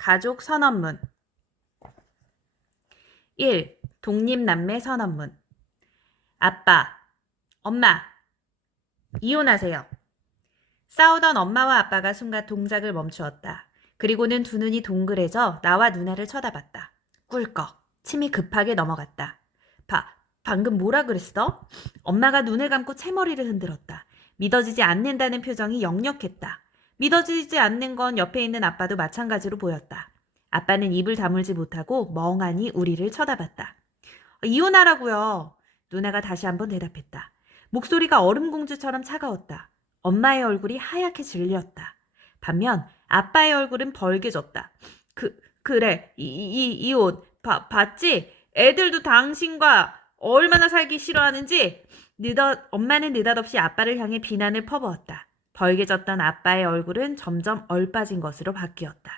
가족 선언문. 1. 독립남매 선언문. 아빠, 엄마, 이혼하세요. 싸우던 엄마와 아빠가 순간 동작을 멈추었다. 그리고는 두 눈이 동그래져 나와 누나를 쳐다봤다. 꿀꺽, 침이 급하게 넘어갔다. 방금 뭐라 그랬어? 엄마가 눈을 감고 채머리를 흔들었다. 믿어지지 않는다는 표정이 역력했다. 믿어지지 않는 건 옆에 있는 아빠도 마찬가지로 보였다. 아빠는 입을 다물지 못하고 멍하니 우리를 쳐다봤다. 이혼하라고요. 누나가 다시 한번 대답했다. 목소리가 얼음공주처럼 차가웠다. 엄마의 얼굴이 하얗게 질렸다. 반면 아빠의 얼굴은 벌개졌다. 그래, 이혼. 봤지? 애들도 당신과 얼마나 살기 싫어하는지. 엄마는 느닷없이 아빠를 향해 비난을 퍼부었다. 벌개졌던 아빠의 얼굴은 점점 얼빠진 것으로 바뀌었다.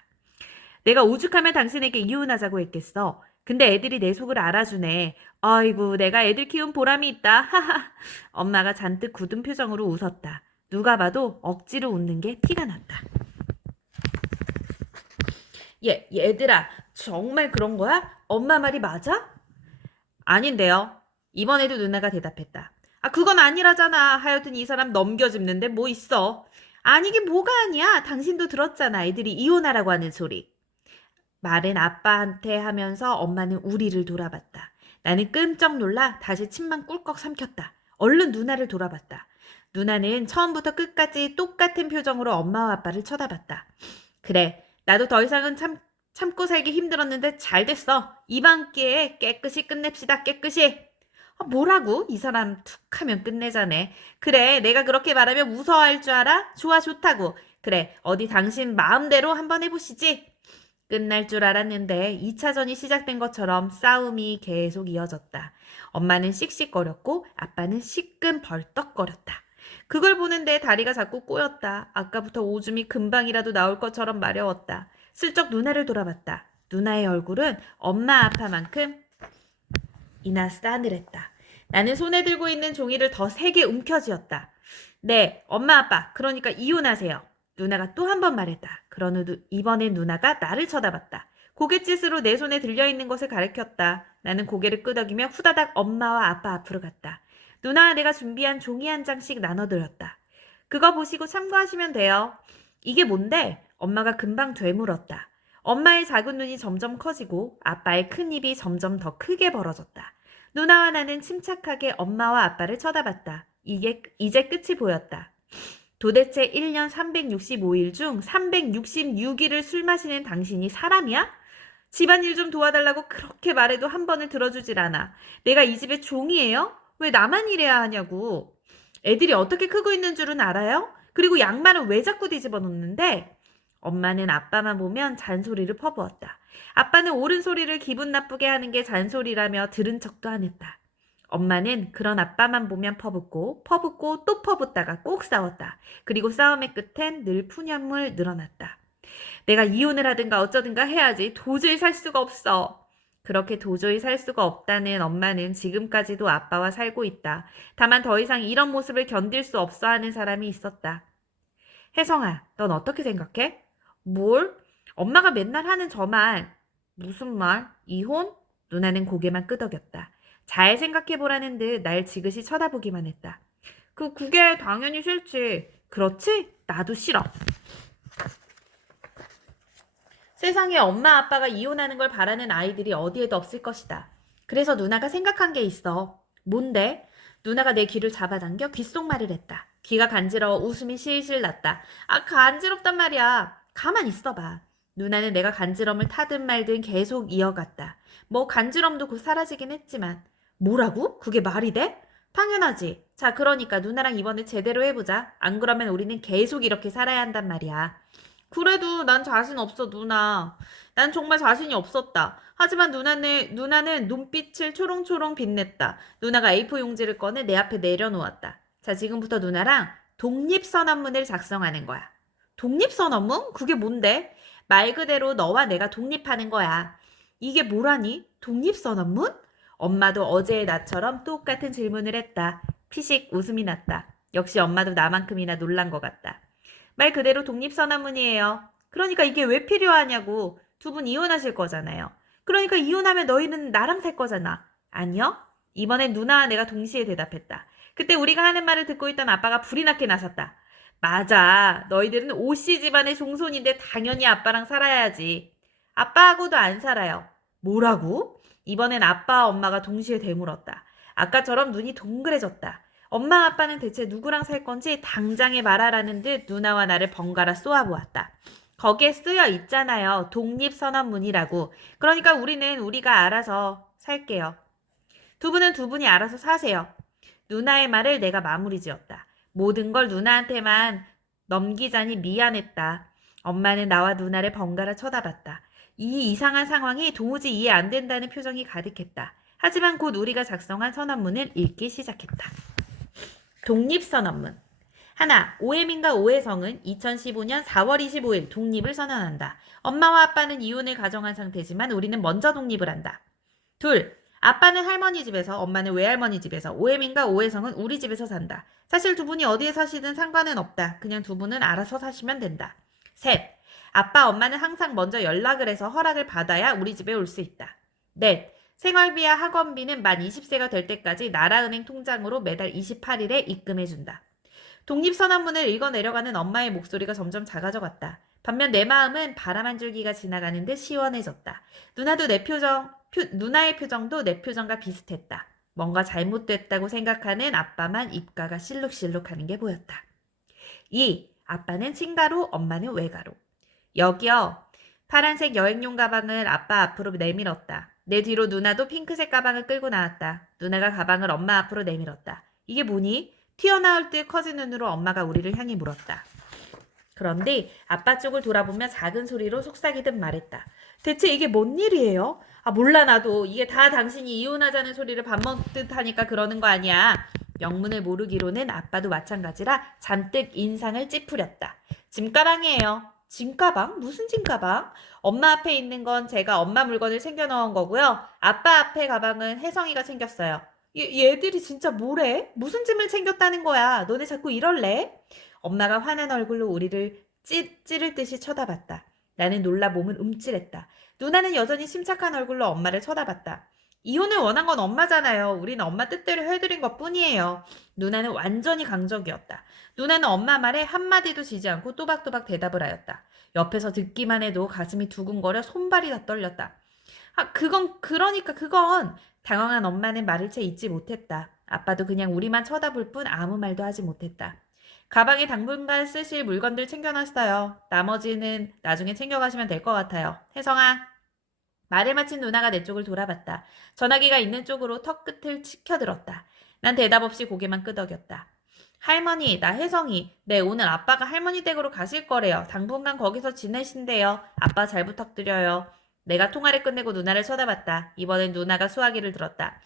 내가 오죽하면 당신에게 이혼하자고 했겠어. 근데 애들이 내 속을 알아주네. 아이고, 내가 애들 키운 보람이 있다. 하하. 엄마가 잔뜩 굳은 표정으로 웃었다. 누가 봐도 억지로 웃는 게 티가 났다. 얘들아, 정말 그런 거야? 엄마 말이 맞아? 아닌데요. 이번에도 누나가 대답했다. 그건 아니라잖아. 하여튼 이 사람 넘겨짚는데 뭐 있어. 아니긴 뭐가 아니야. 당신도 들었잖아. 애들이 이혼하라고 하는 소리. 말은 아빠한테 하면서 엄마는 우리를 돌아봤다. 나는 끔쩍 놀라 다시 침만 꿀꺽 삼켰다. 얼른 누나를 돌아봤다. 누나는 처음부터 끝까지 똑같은 표정으로 엄마와 아빠를 쳐다봤다. 그래, 나도 더 이상은 참고 살기 힘들었는데 잘 됐어. 이번 기회에 깨끗이 끝냅시다. 깨끗이. 뭐라고? 이 사람 툭 하면 끝내자네. 그래, 내가 그렇게 말하면 무서워할 줄 알아? 좋아, 좋다고. 그래, 어디 당신 마음대로 한번 해보시지. 끝날 줄 알았는데 2차전이 시작된 것처럼 싸움이 계속 이어졌다. 엄마는 씩씩거렸고 아빠는 시끔 벌떡거렸다. 그걸 보는데 다리가 자꾸 꼬였다. 아까부터 오줌이 금방이라도 나올 것처럼 마려웠다. 슬쩍 누나를 돌아봤다. 누나의 얼굴은 엄마 아빠만큼 이나 싸늘했다. 나는 손에 들고 있는 종이를 더 세게 움켜쥐었다. 네, 엄마 아빠, 그러니까 이혼하세요. 누나가 또 한 번 말했다. 그런 후 이번엔 누나가 나를 쳐다봤다. 고갯짓으로 내 손에 들려있는 것을 가리켰다. 나는 고개를 끄덕이며 후다닥 엄마와 아빠 앞으로 갔다. 누나와 내가 준비한 종이 한 장씩 나눠드렸다. 그거 보시고 참고하시면 돼요. 이게 뭔데? 엄마가 금방 되물었다. 엄마의 작은 눈이 점점 커지고 아빠의 큰 입이 점점 더 크게 벌어졌다. 누나와 나는 침착하게 엄마와 아빠를 쳐다봤다. 이제 끝이 보였다. 도대체 1년 365일 중 366일을 술 마시는 당신이 사람이야? 집안일 좀 도와달라고 그렇게 말해도 한 번을 들어주질 않아. 내가 이 집의 종이에요? 왜 나만 일해야 하냐고. 애들이 어떻게 크고 있는 줄은 알아요? 그리고 양말은 왜 자꾸 뒤집어 놓는데? 엄마는 아빠만 보면 잔소리를 퍼부었다. 아빠는 옳은 소리를 기분 나쁘게 하는 게 잔소리라며 들은 척도 안 했다. 엄마는 그런 아빠만 보면 퍼붓고 또 퍼붓다가 꼭 싸웠다. 그리고 싸움의 끝엔 늘 푸념을 늘어났다. 내가 이혼을 하든가 어쩌든가 해야지. 도저히 살 수가 없어. 그렇게 도저히 살 수가 없다는 엄마는 지금까지도 아빠와 살고 있다. 다만 더 이상 이런 모습을 견딜 수 없어 하는 사람이 있었다. 혜성아, 넌 어떻게 생각해? 뭘? 엄마가 맨날 하는 저 말. 무슨 말? 이혼? 누나는 고개만 끄덕였다. 잘 생각해보라는 듯 날 지그시 쳐다보기만 했다. 그게 당연히 싫지. 그렇지? 나도 싫어. 세상에 엄마 아빠가 이혼하는 걸 바라는 아이들이 어디에도 없을 것이다. 그래서 누나가 생각한 게 있어. 뭔데? 누나가 내 귀를 잡아당겨 귓속말을 했다. 귀가 간지러워 웃음이 실실 났다. 간지럽단 말이야. 가만 있어봐. 누나는 내가 간지럼을 타든 말든 계속 이어갔다. 뭐 간지럼도 곧 사라지긴 했지만. 뭐라고? 그게 말이 돼? 당연하지. 자, 그러니까 누나랑 이번에 제대로 해보자. 안 그러면 우리는 계속 이렇게 살아야 한단 말이야. 그래도 난 자신 없어, 누나. 난 정말 자신이 없었다. 하지만 누나는 눈빛을 초롱초롱 빛냈다. 누나가 A4 용지를 꺼내 내 앞에 내려놓았다. 자, 지금부터 누나랑 독립선언문을 작성하는 거야. 독립선언문? 그게 뭔데? 말 그대로 너와 내가 독립하는 거야. 이게 뭐라니? 독립선언문? 엄마도 어제의 나처럼 똑같은 질문을 했다. 피식 웃음이 났다. 역시 엄마도 나만큼이나 놀란 것 같다. 말 그대로 독립선언문이에요. 그러니까 이게 왜 필요하냐고. 두 분 이혼하실 거잖아요. 그러니까 이혼하면 너희는 나랑 살 거잖아. 아니요. 이번엔 누나와 내가 동시에 대답했다. 그때 우리가 하는 말을 듣고 있던 아빠가 불이 나게 나섰다. 맞아. 너희들은 오씨 집안의 종손인데 당연히 아빠랑 살아야지. 아빠하고도 안 살아요. 뭐라고? 이번엔 아빠와 엄마가 동시에 되물었다. 아까처럼 눈이 동그래졌다. 엄마 아빠는 대체 누구랑 살 건지 당장에 말하라는 듯 누나와 나를 번갈아 쏘아보았다. 거기에 쓰여 있잖아요. 독립선언문이라고. 그러니까 우리는 우리가 알아서 살게요. 두 분은 두 분이 알아서 사세요. 누나의 말을 내가 마무리 지었다. 모든 걸 누나한테만 넘기자니 미안했다. 엄마는 나와 누나를 번갈아 쳐다봤다. 이 이상한 상황이 도무지 이해 안 된다는 표정이 가득했다. 하지만 곧 우리가 작성한 선언문을 읽기 시작했다. 독립선언문. 하나, 오해민과 오해성은 2015년 4월 25일 독립을 선언한다. 엄마와 아빠는 이혼을 가정한 상태지만 우리는 먼저 독립을 한다. 둘, 아빠는 할머니 집에서, 엄마는 외할머니 집에서, 오해민과 오해성은 우리 집에서 산다. 사실 두 분이 어디에 사시든 상관은 없다. 그냥 두 분은 알아서 사시면 된다. 셋, 아빠, 엄마는 항상 먼저 연락을 해서 허락을 받아야 우리 집에 올 수 있다. 넷, 생활비와 학원비는 만 20세가 될 때까지 나라은행 통장으로 매달 28일에 입금해준다. 독립선언문을 읽어내려가는 엄마의 목소리가 점점 작아져갔다. 반면 내 마음은 바람 한 줄기가 지나가는 듯 시원해졌다. 누나의 표정도 내 표정과 비슷했다. 뭔가 잘못됐다고 생각하는 아빠만 입가가 실룩실룩하는 게 보였다. 2. 아빠는 친가로, 엄마는 외가로. 여기요. 파란색 여행용 가방을 아빠 앞으로 내밀었다. 내 뒤로 누나도 핑크색 가방을 끌고 나왔다. 누나가 가방을 엄마 앞으로 내밀었다. 이게 뭐니? 튀어나올 듯 커진 눈으로 엄마가 우리를 향해 물었다. 그런데 아빠 쪽을 돌아보며 작은 소리로 속삭이듯 말했다. 대체 이게 뭔 일이에요? 몰라 나도. 이게 다 당신이 이혼하자는 소리를 밥 먹듯 하니까 그러는 거 아니야. 영문을 모르기로는 아빠도 마찬가지라 잔뜩 인상을 찌푸렸다. 짐가방이에요. 짐가방? 무슨 짐가방? 엄마 앞에 있는 건 제가 엄마 물건을 챙겨 넣은 거고요. 아빠 앞에 가방은 혜성이가 챙겼어요. 얘들이 진짜 뭐래? 무슨 짐을 챙겼다는 거야? 너네 자꾸 이럴래? 엄마가 화난 얼굴로 우리를 찌를 듯이 쳐다봤다. 나는 놀라 몸을 움찔했다. 누나는 여전히 침착한 얼굴로 엄마를 쳐다봤다. 이혼을 원한 건 엄마잖아요. 우리는 엄마 뜻대로 해드린 것 뿐이에요. 누나는 완전히 강적이었다. 누나는 엄마 말에 한마디도 지지 않고 또박또박 대답을 하였다. 옆에서 듣기만 해도 가슴이 두근거려 손발이 다 떨렸다. 그건 당황한 엄마는 말을 채 잊지 못했다. 아빠도 그냥 우리만 쳐다볼 뿐 아무 말도 하지 못했다. 가방에 당분간 쓰실 물건들 챙겨놨어요. 나머지는 나중에 챙겨가시면 될 것 같아요. 혜성아. 말을 마친 누나가 내 쪽을 돌아봤다. 전화기가 있는 쪽으로 턱 끝을 치켜들었다. 난 대답 없이 고개만 끄덕였다. 할머니, 나 혜성이. 네, 오늘 아빠가 할머니 댁으로 가실 거래요. 당분간 거기서 지내신대요. 아빠 잘 부탁드려요. 내가 통화를 끝내고 누나를 쳐다봤다. 이번엔 누나가 수화기를 들었다.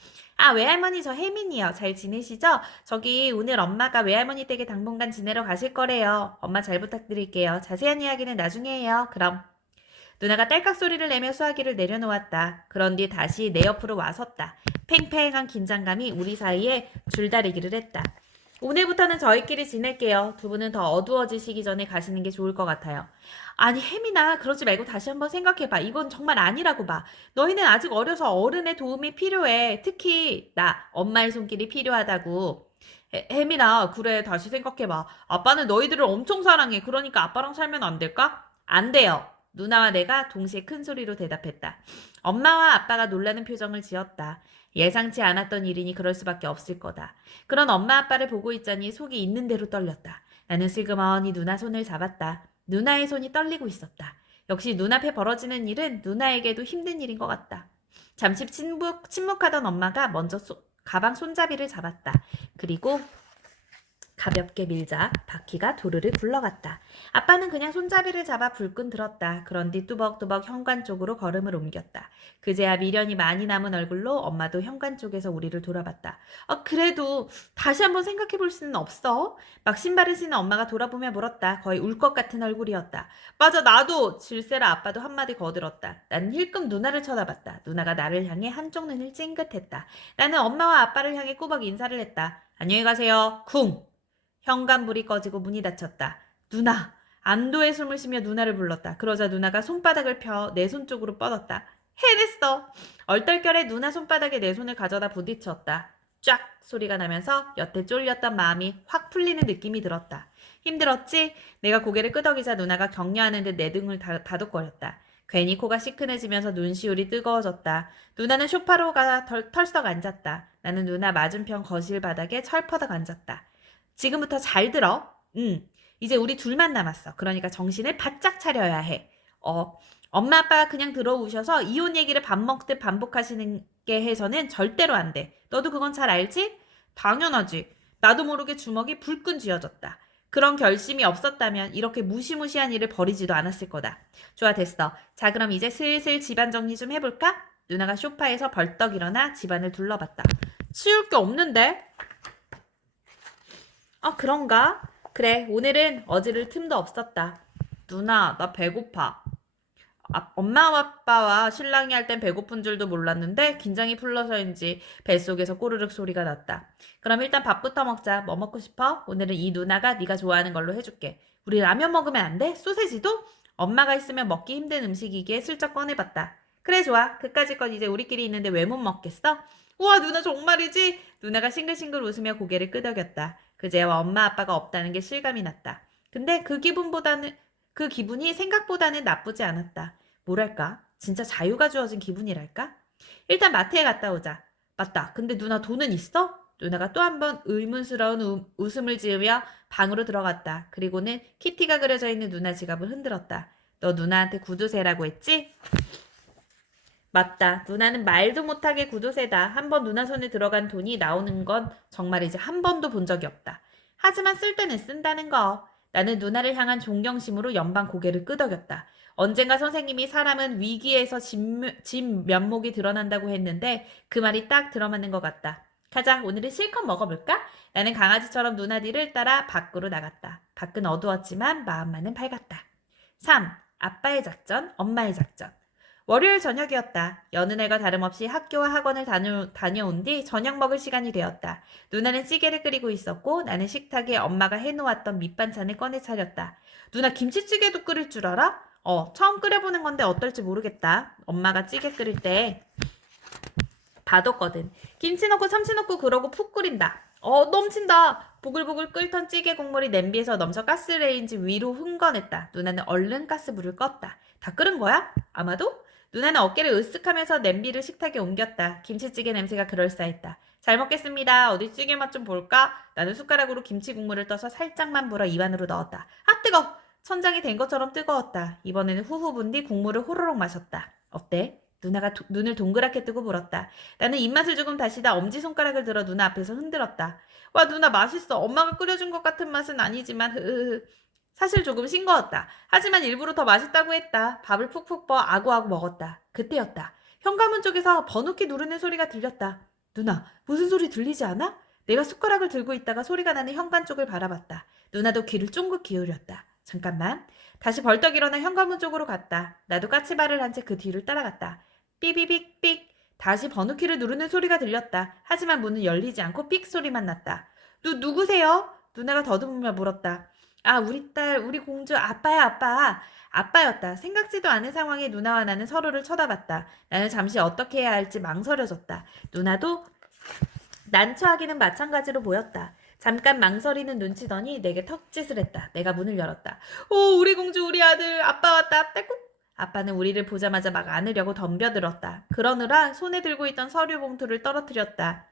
외할머니 저 혜민이요. 잘 지내시죠? 저기 오늘 엄마가 외할머니 댁에 당분간 지내러 가실 거래요. 엄마 잘 부탁드릴게요. 자세한 이야기는 나중에 해요. 그럼. 누나가 딸깍 소리를 내며 수화기를 내려놓았다. 그런 뒤 다시 내 옆으로 와섰다. 팽팽한 긴장감이 우리 사이에 줄다리기를 했다. 오늘부터는 저희끼리 지낼게요. 두 분은 더 어두워지시기 전에 가시는 게 좋을 것 같아요. 아니 혜민아 그러지 말고 다시 한번 생각해봐. 이건 정말 아니라고 봐. 너희는 아직 어려서 어른의 도움이 필요해. 특히 나 엄마의 손길이 필요하다고. 혜민아 그래 다시 생각해봐. 아빠는 너희들을 엄청 사랑해. 그러니까 아빠랑 살면 안 될까? 안 돼요. 누나와 내가 동시에 큰 소리로 대답했다. 엄마와 아빠가 놀라는 표정을 지었다. 예상치 않았던 일이니 그럴 수밖에 없을 거다. 그런 엄마 아빠를 보고 있자니 속이 있는 대로 떨렸다. 나는 슬그머니 누나 손을 잡았다. 누나의 손이 떨리고 있었다. 역시 눈앞에 벌어지는 일은 누나에게도 힘든 일인 것 같다. 잠시 침묵하던 엄마가 먼저 가방 손잡이를 잡았다. 그리고 가볍게 밀자 바퀴가 도르르 굴러갔다. 아빠는 그냥 손잡이를 잡아 불끈 들었다. 그런 뒤 뚜벅뚜벅 현관 쪽으로 걸음을 옮겼다. 그제야 미련이 많이 남은 얼굴로 엄마도 현관 쪽에서 우리를 돌아봤다. 그래도 다시 한번 생각해 볼 수는 없어? 막 신발을 신은 엄마가 돌아보며 물었다. 거의 울 것 같은 얼굴이었다. 맞아 나도! 질세라 아빠도 한마디 거들었다. 나는 힐끔 누나를 쳐다봤다. 누나가 나를 향해 한쪽 눈을 찡긋했다. 나는 엄마와 아빠를 향해 꾸벅 인사를 했다. 안녕히 가세요. 쿵! 현관불이 꺼지고 문이 닫혔다. 누나! 안도의 숨을 쉬며 누나를 불렀다. 그러자 누나가 손바닥을 펴 내 손 쪽으로 뻗었다. 해냈어. 얼떨결에 누나 손바닥에 내 손을 가져다 부딪혔다. 쫙 소리가 나면서 여태 쫄렸던 마음이 확 풀리는 느낌이 들었다. 힘들었지? 내가 고개를 끄덕이자 누나가 격려하는 듯 내 등을 다독거렸다. 괜히 코가 시큰해지면서 눈시울이 뜨거워졌다. 누나는 소파로가 털썩 앉았다. 나는 누나 맞은편 거실 바닥에 철퍼덕 앉았다. 지금부터 잘 들어. 이제 우리 둘만 남았어. 그러니까 정신을 바짝 차려야 해. 엄마 아빠가 그냥 들어오셔서 이혼 얘기를 밥 먹듯 반복하시는 게 해서는 절대로 안 돼. 너도 그건 잘 알지? 당연하지. 나도 모르게 주먹이 불끈 쥐어졌다. 그런 결심이 없었다면 이렇게 무시무시한 일을 벌이지도 않았을 거다. 좋아, 됐어. 자, 그럼 이제 슬슬 집안 정리 좀 해볼까? 누나가 소파에서 벌떡 일어나 집안을 둘러봤다. 치울 게 없는데? 그런가? 그래, 오늘은 어지를 틈도 없었다. 누나, 나 배고파. 엄마 아빠와 신랑이 할 땐 배고픈 줄도 몰랐는데 긴장이 풀려서인지 뱃속에서 꼬르륵 소리가 났다. 그럼 일단 밥부터 먹자. 뭐 먹고 싶어? 오늘은 이 누나가 네가 좋아하는 걸로 해줄게. 우리 라면 먹으면 안 돼? 소세지도? 엄마가 있으면 먹기 힘든 음식이기에 슬쩍 꺼내봤다. 그래 좋아. 그까짓 건 이제 우리끼리 있는데 왜 못 먹겠어? 우와 누나 정말이지? 누나가 싱글싱글 웃으며 고개를 끄덕였다. 그제와 엄마 아빠가 없다는 게 실감이 났다. 근데 그 기분이 생각보다는 나쁘지 않았다. 뭐랄까? 진짜 자유가 주어진 기분이랄까? 일단 마트에 갔다 오자. 맞다. 근데 누나 돈은 있어? 누나가 또 한 번 의문스러운 웃음을 지으며 방으로 들어갔다. 그리고는 키티가 그려져 있는 누나 지갑을 흔들었다. 너 누나한테 구두쇠라고 했지? 맞다. 누나는 말도 못하게 구두쇠다. 한 번 누나 손에 들어간 돈이 나오는 건 정말이지 한 번도 본 적이 없다. 하지만 쓸 때는 쓴다는 거. 나는 누나를 향한 존경심으로 연방 고개를 끄덕였다. 언젠가 선생님이 사람은 위기에서 진면목이 드러난다고 했는데 그 말이 딱 들어맞는 것 같다. 가자, 오늘은 실컷 먹어볼까? 나는 강아지처럼 누나 뒤를 따라 밖으로 나갔다. 밖은 어두웠지만 마음만은 밝았다. 3. 아빠의 작전, 엄마의 작전. 월요일 저녁이었다. 여느 날과 다름없이 학교와 학원을 다녀온 뒤 저녁 먹을 시간이 되었다. 누나는 찌개를 끓이고 있었고 나는 식탁에 엄마가 해놓았던 밑반찬을 꺼내 차렸다. 누나 김치찌개도 끓일 줄 알아? 처음 끓여보는 건데 어떨지 모르겠다. 엄마가 찌개 끓일 때 봐뒀거든. 김치 넣고 참치 넣고 그러고 푹 끓인다. 넘친다. 보글보글 끓던 찌개 국물이 냄비에서 넘쳐 가스레인지 위로 흥건했다. 누나는 얼른 가스불을 껐다. 다 끓은 거야? 아마도? 누나는 어깨를 으쓱하면서 냄비를 식탁에 옮겼다. 김치찌개 냄새가 그럴싸했다. 잘 먹겠습니다. 어디 찌개 맛 좀 볼까? 나는 숟가락으로 김치 국물을 떠서 살짝만 불어 입안으로 넣었다. 아 뜨거! 천장이 된 것처럼 뜨거웠다. 이번에는 후후 분 뒤 국물을 호로록 마셨다. 어때? 누나가 눈을 동그랗게 뜨고 물었다. 나는 입맛을 조금 다시다 엄지손가락을 들어 누나 앞에서 흔들었다. 와 누나 맛있어. 엄마가 끓여준 것 같은 맛은 아니지만 흐흐흐. 사실 조금 싱거웠다. 하지만 일부러 더 맛있다고 했다. 밥을 푹푹 퍼 아구아구 먹었다. 그때였다. 현관문 쪽에서 번호키 누르는 소리가 들렸다. 누나 무슨 소리 들리지 않아? 내가 숟가락을 들고 있다가 소리가 나는 현관 쪽을 바라봤다. 누나도 귀를 쫑긋 기울였다. 잠깐만. 다시 벌떡 일어나 현관문 쪽으로 갔다. 나도 까치발을 한 채 그 뒤를 따라갔다. 삐비빅빅. 다시 번호키를 누르는 소리가 들렸다. 하지만 문은 열리지 않고 삑 소리만 났다. 누구세요? 누나가 더듬으며 물었다. 아, 우리 딸, 우리 공주, 아빠야, 아빠. 아빠였다. 생각지도 않은 상황에 누나와 나는 서로를 쳐다봤다. 나는 잠시 어떻게 해야 할지 망설여졌다. 누나도 난처하기는 마찬가지로 보였다. 잠깐 망설이는 눈치더니 내게 턱짓을 했다. 내가 문을 열었다. 오, 우리 공주, 우리 아들, 아빠 왔다. 떼꾹. 아빠는 우리를 보자마자 막 안으려고 덤벼들었다. 그러느라 손에 들고 있던 서류 봉투를 떨어뜨렸다.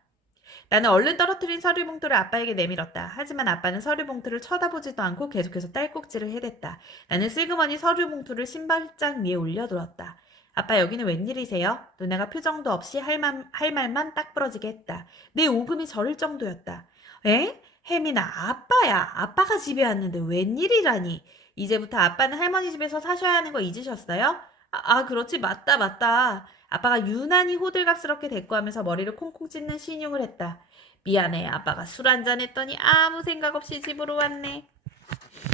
나는 얼른 떨어뜨린 서류 봉투를 아빠에게 내밀었다. 하지만 아빠는 서류 봉투를 쳐다보지도 않고 계속해서 딸꾹질을 해댔다. 나는 슬그머니 서류 봉투를 신발장 위에 올려두었다. 아빠 여기는 웬일이세요? 누나가 표정도 없이 할 말만 딱 부러지게 했다. 내 오금이 저릴 정도였다. 에? 혜민아 아빠야. 아빠가 집에 왔는데 웬일이라니. 이제부터 아빠는 할머니 집에서 사셔야 하는 거 잊으셨어요? 그렇지 맞다. 아빠가 유난히 호들갑스럽게 대꾸하면서 머리를 콩콩 찢는 신용을 했다. 미안해. 아빠가 술 한잔 했더니 아무 생각 없이 집으로 왔네.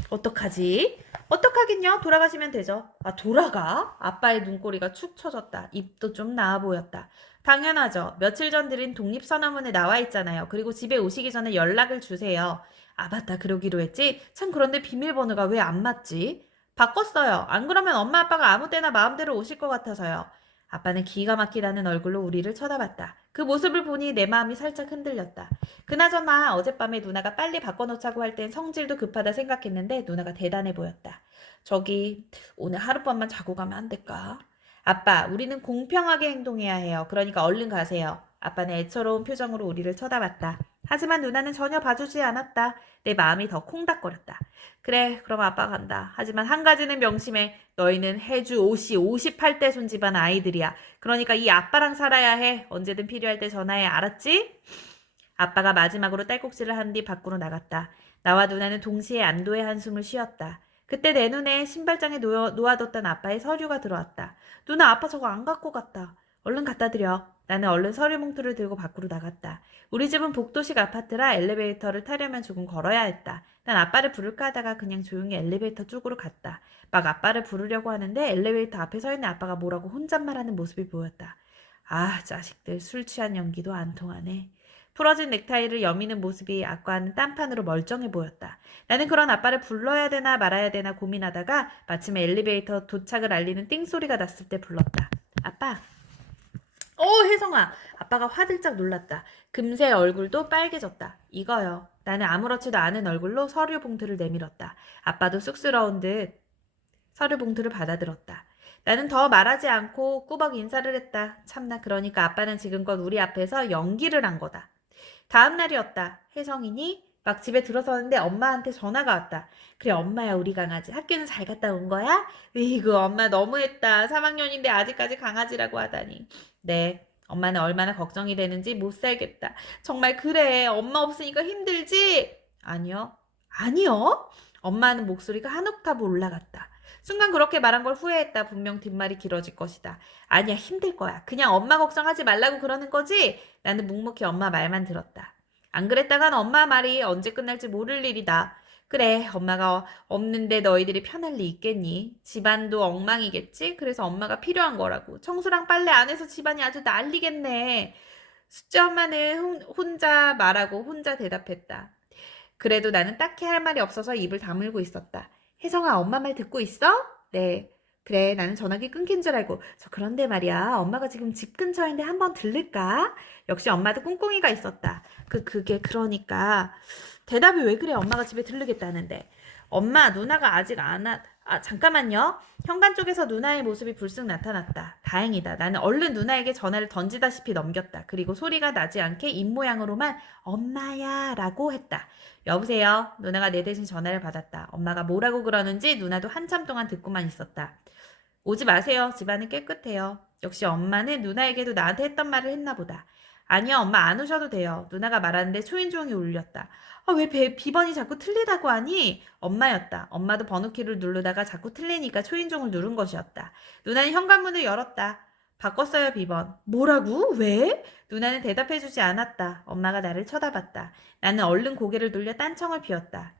어떡하지? 어떡하긴요. 돌아가시면 되죠. 돌아가? 아빠의 눈꼬리가 축 처졌다. 입도 좀 나아 보였다. 당연하죠. 며칠 전 드린 독립선언문에 나와 있잖아요. 그리고 집에 오시기 전에 연락을 주세요. 아, 맞다. 그러기로 했지? 참, 그런데 비밀번호가 왜 안 맞지? 바꿨어요. 안 그러면 엄마 아빠가 아무 때나 마음대로 오실 것 같아서요. 아빠는 기가 막히다는 얼굴로 우리를 쳐다봤다. 그 모습을 보니 내 마음이 살짝 흔들렸다. 그나저나 어젯밤에 누나가 빨리 바꿔놓자고 할 땐 성질도 급하다 생각했는데 누나가 대단해 보였다. 저기, 오늘 하룻밤만 자고 가면 안 될까? 아빠, 우리는 공평하게 행동해야 해요. 그러니까 얼른 가세요. 아빠는 애처로운 표정으로 우리를 쳐다봤다. 하지만 누나는 전혀 봐주지 않았다. 내 마음이 더 콩닥거렸다. 그래, 그럼 아빠 간다. 하지만 한 가지는 명심해. 너희는 해주 오씨 58대 손 집안 아이들이야. 그러니까 이 아빠랑 살아야 해. 언제든 필요할 때 전화해. 알았지? 아빠가 마지막으로 딸꾹질을 한 뒤 밖으로 나갔다. 나와 누나는 동시에 안도의 한숨을 쉬었다. 그때 내 눈에 신발장에 놓아뒀던 아빠의 서류가 들어왔다. 누나, 아빠 저거 안 갖고 갔다. 얼른 갖다 드려. 나는 얼른 서류 봉투를 들고 밖으로 나갔다. 우리 집은 복도식 아파트라 엘리베이터를 타려면 조금 걸어야 했다. 난 아빠를 부를까 하다가 그냥 조용히 엘리베이터 쪽으로 갔다. 막 아빠를 부르려고 하는데 엘리베이터 앞에 서 있는 아빠가 뭐라고 혼잣말하는 모습이 보였다. 아, 자식들 술 취한 연기도 안 통하네. 풀어진 넥타이를 여미는 모습이 아까와는 딴판으로 멀쩡해 보였다. 나는 그런 아빠를 불러야 되나 말아야 되나 고민하다가 마침 엘리베이터 도착을 알리는 띵소리가 났을 때 불렀다. 아빠. 혜성아. 아빠가 화들짝 놀랐다. 금세 얼굴도 빨개졌다. 이거요. 나는 아무렇지도 않은 얼굴로 서류 봉투를 내밀었다. 아빠도 쑥스러운 듯 서류 봉투를 받아들었다. 나는 더 말하지 않고 꾸벅 인사를 했다. 참나, 그러니까 아빠는 지금껏 우리 앞에서 연기를 한 거다. 다음 날이었다. 혜성이니? 막 집에 들어서는데 엄마한테 전화가 왔다. 그래, 엄마야, 우리 강아지. 학교는 잘 갔다 온 거야? 으이구, 엄마 너무했다. 3학년인데 아직까지 강아지라고 하다니. 네, 엄마는 얼마나 걱정이 되는지 못 살겠다. 정말 그래. 엄마 없으니까 힘들지? 아니요. 아니요? 엄마는 목소리가 한 옥타브 올라갔다. 순간 그렇게 말한 걸 후회했다. 분명 뒷말이 길어질 것이다. 아니야, 힘들 거야. 그냥 엄마 걱정하지 말라고 그러는 거지? 나는 묵묵히 엄마 말만 들었다. 안 그랬다간 엄마 말이 언제 끝날지 모를 일이다. 그래, 엄마가 없는데 너희들이 편할 리 있겠니? 집안도 엉망이겠지? 그래서 엄마가 필요한 거라고. 청소랑 빨래 안 해서 집안이 아주 난리겠네. 숫자 엄마는 혼자 말하고 혼자 대답했다. 그래도 나는 딱히 할 말이 없어서 입을 다물고 있었다. 혜성아, 엄마 말 듣고 있어? 네. 그래, 나는 전화기 끊긴 줄 알고. 저 그런데 말이야, 엄마가 지금 집 근처인데 한번 들를까? 역시 엄마도 꿍꿍이가 있었다. 그게 그러니까. 대답이 왜 그래, 엄마가 집에 들르겠다는데. 엄마, 누나가 아직 안 잠깐만요. 현관 쪽에서 누나의 모습이 불쑥 나타났다. 다행이다. 나는 얼른 누나에게 전화를 던지다시피 넘겼다. 그리고 소리가 나지 않게 입모양으로만 엄마야 라고 했다. 여보세요? 누나가 내 대신 전화를 받았다. 엄마가 뭐라고 그러는지 누나도 한참 동안 듣고만 있었다. 오지 마세요. 집안은 깨끗해요. 역시 엄마는 누나에게도 나한테 했던 말을 했나 보다. 아니요, 엄마 안 오셔도 돼요. 누나가 말하는데 초인종이 울렸다. 왜 비번이 자꾸 틀리다고 하니? 엄마였다. 엄마도 번호키를 누르다가 자꾸 틀리니까 초인종을 누른 것이었다. 누나는 현관문을 열었다. 바꿨어요, 비번. 뭐라고? 왜? 누나는 대답해주지 않았다. 엄마가 나를 쳐다봤다. 나는 얼른 고개를 돌려 딴청을 피웠다.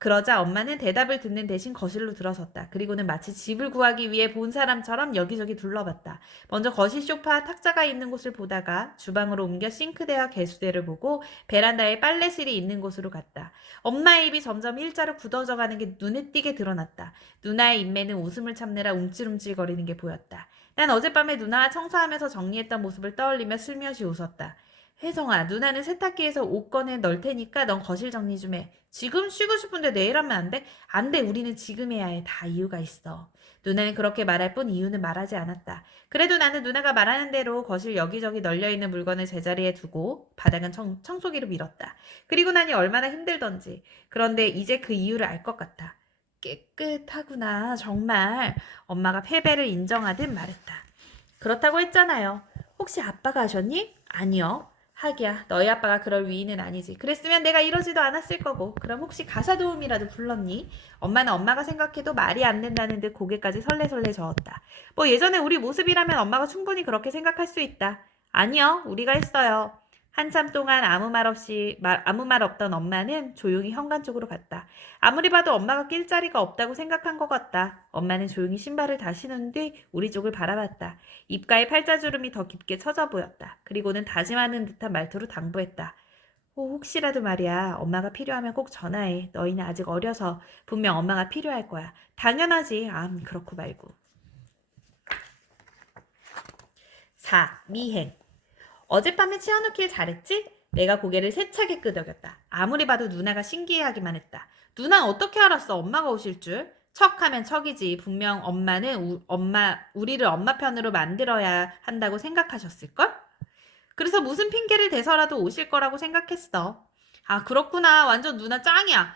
그러자 엄마는 대답을 듣는 대신 거실로 들어섰다. 그리고는 마치 집을 구하기 위해 본 사람처럼 여기저기 둘러봤다. 먼저 거실 소파 탁자가 있는 곳을 보다가 주방으로 옮겨 싱크대와 개수대를 보고 베란다에 빨래실이 있는 곳으로 갔다. 엄마의 입이 점점 일자로 굳어져 가는 게 눈에 띄게 드러났다. 누나의 입매는 웃음을 참느라 움찔움찔거리는 게 보였다. 난 어젯밤에 누나와 청소하면서 정리했던 모습을 떠올리며 슬며시 웃었다. 혜성아, 누나는 세탁기에서 옷 꺼내 넣을 테니까 넌 거실 정리 좀 해. 지금 쉬고 싶은데 내일 하면 안 돼? 안 돼, 우리는 지금 해야 해. 다 이유가 있어. 누나는 그렇게 말할 뿐 이유는 말하지 않았다. 그래도 나는 누나가 말하는 대로 거실 여기저기 널려있는 물건을 제자리에 두고 바닥은 청소기로 밀었다. 그리고 나니 얼마나 힘들던지. 그런데 이제 그 이유를 알 것 같아. 깨끗하구나, 정말. 엄마가 패배를 인정하듯 말했다. 그렇다고 했잖아요. 혹시 아빠가 하셨니? 아니요. 하기야, 너희 아빠가 그럴 위인은 아니지. 그랬으면 내가 이러지도 않았을 거고. 그럼 혹시 가사 도우미라도 불렀니? 엄마는 엄마가 생각해도 말이 안 된다는 듯 고개까지 설레설레 저었다. 뭐 예전에 우리 모습이라면 엄마가 충분히 그렇게 생각할 수 있다. 아니요, 우리가 했어요. 한참 동안 아무 말 없던 엄마는 조용히 현관 쪽으로 갔다. 아무리 봐도 엄마가 낄 자리가 없다고 생각한 것 같다. 엄마는 조용히 신발을 다 신은 뒤 우리 쪽을 바라봤다. 입가에 팔자주름이 더 깊게 쳐져 보였다. 그리고는 다짐하는 듯한 말투로 당부했다. 혹시라도 말이야. 엄마가 필요하면 꼭 전화해. 너희는 아직 어려서 분명 엄마가 필요할 거야. 당연하지. 그렇고 말고. 4. 미행. 어젯밤에 치워놓길 잘했지? 내가 고개를 세차게 끄덕였다. 아무리 봐도 누나가 신기해하기만 했다. 누나 어떻게 알았어? 엄마가 오실 줄? 척하면 척이지. 분명 엄마는 우리를 엄마 편으로 만들어야 한다고 생각하셨을걸? 그래서 무슨 핑계를 대서라도 오실 거라고 생각했어. 그렇구나. 완전 누나 짱이야.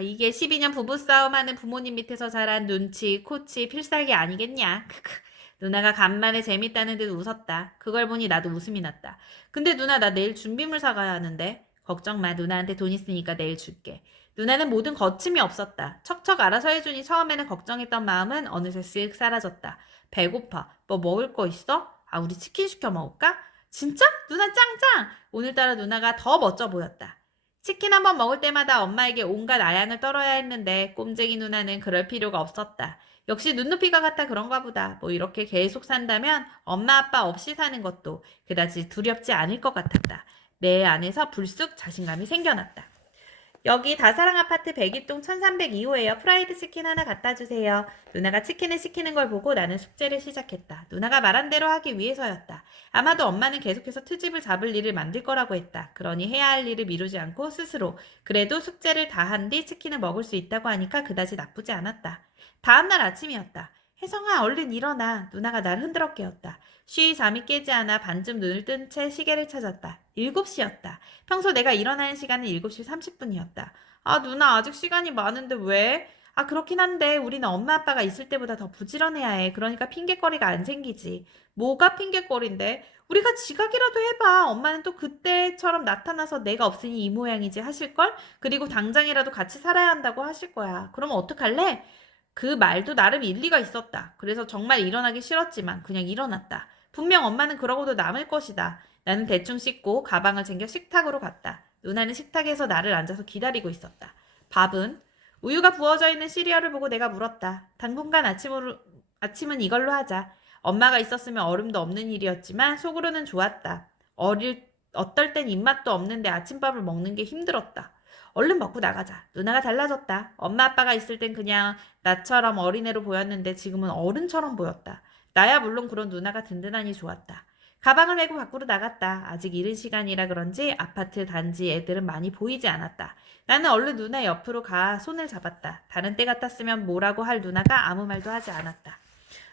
이게 12년 부부싸움하는 부모님 밑에서 자란 눈치, 코치, 필살기 아니겠냐. 크크. 누나가 간만에 재밌다는 듯 웃었다. 그걸 보니 나도 웃음이 났다. 근데 누나 나 내일 준비물 사가야 하는데. 걱정 마. 누나한테 돈 있으니까 내일 줄게. 누나는 모든 거침이 없었다. 척척 알아서 해주니 처음에는 걱정했던 마음은 어느새 쓱 사라졌다. 배고파. 뭐 먹을 거 있어? 우리 치킨 시켜 먹을까? 진짜? 누나 짱짱! 오늘따라 누나가 더 멋져 보였다. 치킨 한번 먹을 때마다 엄마에게 온갖 아양을 떨어야 했는데 꼼쟁이 누나는 그럴 필요가 없었다. 역시 눈높이가 같아 그런가 보다. 뭐 이렇게 계속 산다면 엄마 아빠 없이 사는 것도 그다지 두렵지 않을 것 같았다. 내 안에서 불쑥 자신감이 생겨났다. 여기 다사랑 아파트 102동 1302호예요. 프라이드 치킨 하나 갖다 주세요. 누나가 치킨을 시키는 걸 보고 나는 숙제를 시작했다. 누나가 말한 대로 하기 위해서였다. 아마도 엄마는 계속해서 트집을 잡을 일을 만들 거라고 했다. 그러니 해야 할 일을 미루지 않고 스스로 그래도 숙제를 다 한 뒤 치킨을 먹을 수 있다고 하니까 그다지 나쁘지 않았다. 다음날 아침이었다. 혜성아 얼른 일어나. 누나가 날 흔들어 깨웠다. 쉬이 잠이 깨지 않아 반쯤 눈을 뜬 채 시계를 찾았다. 7시였다. 평소 내가 일어나는 시간은 7시 30분이었다. 누나 아직 시간이 많은데 왜? 그렇긴 한데 우리는 엄마 아빠가 있을 때보다 더 부지런해야 해. 그러니까 핑계거리가 안 생기지. 뭐가 핑계거리인데? 우리가 지각이라도 해봐. 엄마는 또 그때처럼 나타나서 내가 없으니 이 모양이지 하실걸? 그리고 당장이라도 같이 살아야 한다고 하실 거야. 그러면 어떡할래? 그 말도 나름 일리가 있었다. 그래서 정말 일어나기 싫었지만 그냥 일어났다. 분명 엄마는 그러고도 남을 것이다. 나는 대충 씻고 가방을 챙겨 식탁으로 갔다. 누나는 식탁에서 나를 앉아서 기다리고 있었다. 밥은? 우유가 부어져 있는 시리얼을 보고 내가 물었다. 당분간 아침은 이걸로 하자. 엄마가 있었으면 얼음도 없는 일이었지만 속으로는 좋았다. 어떨 땐 입맛도 없는데 아침밥을 먹는 게 힘들었다. 얼른 먹고 나가자. 누나가 달라졌다. 엄마 아빠가 있을 땐 그냥 나처럼 어린애로 보였는데 지금은 어른처럼 보였다. 나야 물론 그런 누나가 든든하니 좋았다. 가방을 메고 밖으로 나갔다. 아직 이른 시간이라 그런지 아파트 단지 애들은 많이 보이지 않았다. 나는 얼른 누나 옆으로 가 손을 잡았다. 다른 때 같았으면 뭐라고 할 누나가 아무 말도 하지 않았다.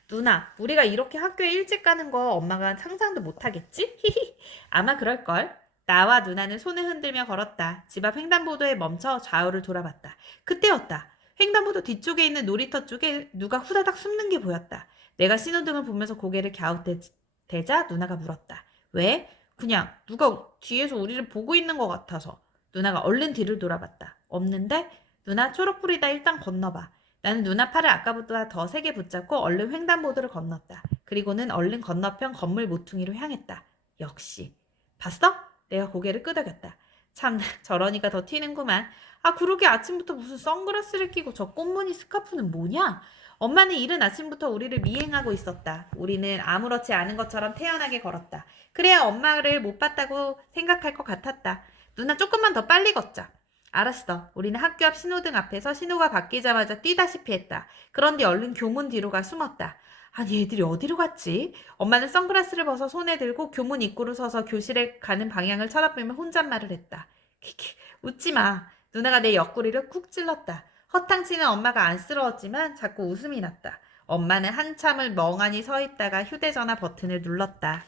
누나, 우리가 이렇게 학교에 일찍 가는 거 엄마가 상상도 못하겠지? 히히. 아마 그럴걸. 나와 누나는 손을 흔들며 걸었다. 집 앞 횡단보도에 멈춰 좌우를 돌아봤다. 그때였다. 횡단보도 뒤쪽에 있는 놀이터 쪽에 누가 후다닥 숨는 게 보였다. 내가 신호등을 보면서 고개를 갸웃대자 누나가 물었다. 왜? 그냥 누가 뒤에서 우리를 보고 있는 것 같아서. 누나가 얼른 뒤를 돌아봤다. 없는데? 누나 초록불이다 일단 건너봐. 나는 누나 팔을 아까보다 더 세게 붙잡고 얼른 횡단보도를 건넜다. 그리고는 얼른 건너편 건물 모퉁이로 향했다. 역시. 봤어? 내가 고개를 끄덕였다. 참 저러니까 더 튀는구만. 그러게 아침부터 무슨 선글라스를 끼고 저 꽃무늬 스카프는 뭐냐? 엄마는 이른 아침부터 우리를 미행하고 있었다. 우리는 아무렇지 않은 것처럼 태연하게 걸었다. 그래야 엄마를 못 봤다고 생각할 것 같았다. 누나 조금만 더 빨리 걷자. 알았어. 우리는 학교 앞 신호등 앞에서 신호가 바뀌자마자 뛰다시피 했다. 그런데 얼른 교문 뒤로 가 숨었다. 얘들이 어디로 갔지? 엄마는 선글라스를 벗어 손에 들고 교문 입구로 서서 교실에 가는 방향을 쳐다보며 혼잣말을 했다. 키키, 웃지 마. 누나가 내 옆구리를 쿡 찔렀다. 허탕치는 엄마가 안쓰러웠지만 자꾸 웃음이 났다. 엄마는 한참을 멍하니 서 있다가 휴대전화 버튼을 눌렀다.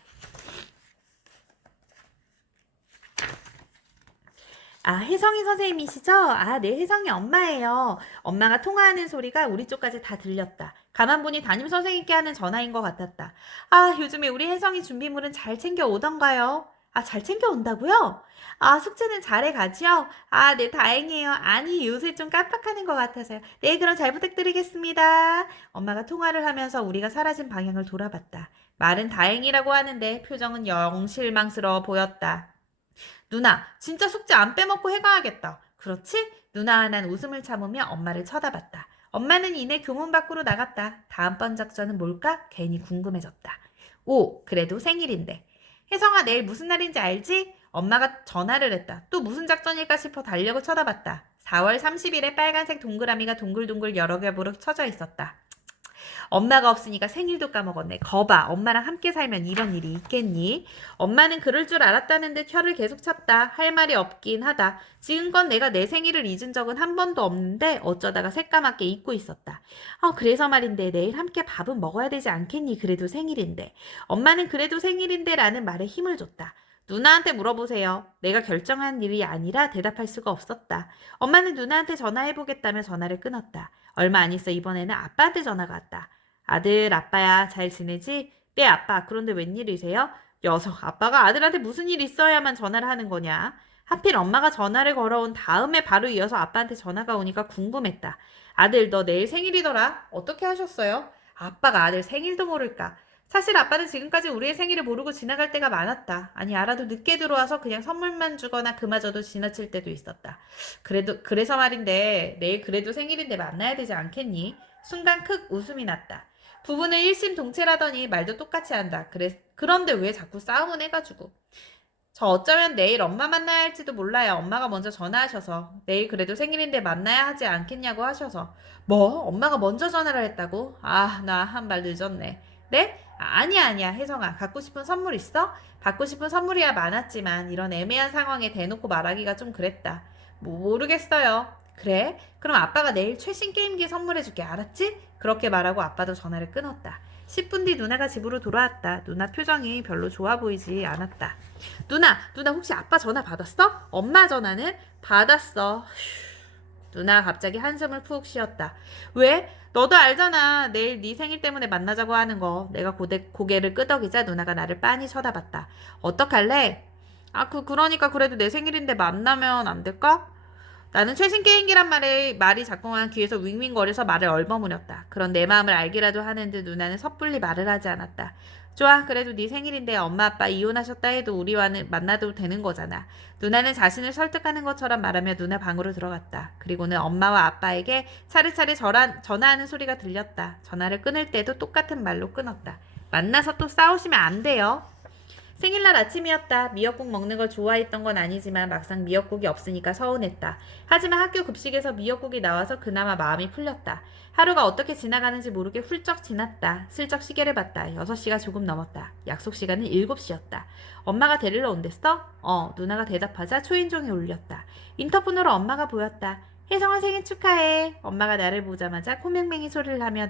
혜성이 선생님이시죠? 네, 혜성이 엄마예요. 엄마가 통화하는 소리가 우리 쪽까지 다 들렸다. 가만 보니 담임 선생님께 하는 전화인 것 같았다. 요즘에 우리 혜성이 준비물은 잘 챙겨 오던가요? 잘 챙겨 온다고요? 숙제는 잘해 가지요? 네, 다행이에요. 아니, 요새 좀 깜빡하는 것 같아서요. 네, 그럼 잘 부탁드리겠습니다. 엄마가 통화를 하면서 우리가 사라진 방향을 돌아봤다. 말은 다행이라고 하는데 표정은 영 실망스러워 보였다. 누나, 진짜 숙제 안 빼먹고 해가야겠다. 그렇지? 누나와 난 웃음을 참으며 엄마를 쳐다봤다. 엄마는 이내 교문 밖으로 나갔다. 다음번 작전은 뭘까? 괜히 궁금해졌다. 그래도 생일인데. 혜성아, 내일 무슨 날인지 알지? 엄마가 전화를 했다. 또 무슨 작전일까 싶어 달력을 쳐다봤다. 4월 30일에 빨간색 동그라미가 동글동글 여러 겹으로 쳐져 있었다. 엄마가 없으니까 생일도 까먹었네. 거봐, 엄마랑 함께 살면 이런 일이 있겠니? 엄마는 그럴 줄 알았다는데 혀를 계속 찼다. 할 말이 없긴 하다. 지금껏 내가 내 생일을 잊은 적은 한 번도 없는데 어쩌다가 새까맣게 잊고 있었다. 그래서 말인데 내일 함께 밥은 먹어야 되지 않겠니? 그래도 생일인데. 엄마는 그래도 생일인데 라는 말에 힘을 줬다. 누나한테 물어보세요. 내가 결정한 일이 아니라 대답할 수가 없었다. 엄마는 누나한테 전화해보겠다며 전화를 끊었다. 얼마 안 있어 이번에는 아빠한테 전화가 왔다. 아들, 아빠야, 잘 지내지? 네, 아빠. 그런데 웬일이세요? 녀석, 아빠가 아들한테 무슨 일 있어야만 전화를 하는 거냐? 하필 엄마가 전화를 걸어온 다음에 바로 이어서 아빠한테 전화가 오니까 궁금했다. 아들, 너 내일 생일이더라? 어떻게 하셨어요? 아빠가 아들 생일도 모를까? 사실 아빠는 지금까지 우리의 생일을 모르고 지나갈 때가 많았다. 아니, 알아도 늦게 들어와서 그냥 선물만 주거나 그마저도 지나칠 때도 있었다. 그래서 말인데, 내일 그래도 생일인데 만나야 되지 않겠니? 순간 크 웃음이 났다. 부부는 일심동체라더니 말도 똑같이 한다. 그런데 왜 자꾸 싸움은 해가지고. 저 어쩌면 내일 엄마 만나야 할지도 몰라요. 엄마가 먼저 전화하셔서. 내일 그래도 생일인데 만나야 하지 않겠냐고 하셔서. 뭐? 엄마가 먼저 전화를 했다고? 나 한 발 늦었네. 네? 아니야, 혜성아. 갖고 싶은 선물 있어? 받고 싶은 선물이야 많았지만 이런 애매한 상황에 대놓고 말하기가 좀 그랬다. 모르겠어요. 그래? 그럼 아빠가 내일 최신 게임기 선물해줄게. 알았지? 그렇게 말하고 아빠도 전화를 끊었다. 10분 뒤 누나가 집으로 돌아왔다. 누나 표정이 별로 좋아 보이지 않았다. 누나 혹시 아빠 전화 받았어? 엄마 전화는? 받았어. 누나가 갑자기 한숨을 푹 쉬었다. 왜? 너도 알잖아. 내일 네 생일 때문에 만나자고 하는 거. 내가 고개를 끄덕이자 누나가 나를 빤히 쳐다봤다. 어떡할래? 그러니까 그래도 내 생일인데 만나면 안 될까? 나는 최신 게임기란 말이 자꾸만 귀에서 윙윙거려서 말을 얼버무렸다. 그런 내 마음을 알기라도 하는 듯 누나는 섣불리 말을 하지 않았다. 좋아, 그래도 네 생일인데 엄마 아빠 이혼하셨다 해도 우리와는 만나도 되는 거잖아. 누나는 자신을 설득하는 것처럼 말하며 누나 방으로 들어갔다. 그리고는 엄마와 아빠에게 차례차례 전화하는 소리가 들렸다. 전화를 끊을 때도 똑같은 말로 끊었다. 만나서 또 싸우시면 안 돼요. 생일날 아침이었다. 미역국 먹는 걸 좋아했던 건 아니지만 막상 미역국이 없으니까 서운했다. 하지만 학교 급식에서 미역국이 나와서 그나마 마음이 풀렸다. 하루가 어떻게 지나가는지 모르게 훌쩍 지났다. 슬쩍 시계를 봤다. 6시가 조금 넘었다. 약속 시간은 7시였다. 엄마가 데리러 온댔어? 누나가 대답하자 초인종이 울렸다. 인터폰으로 엄마가 보였다. 혜성아 생일 축하해. 엄마가 나를 보자마자 코맹맹이 소리를 하며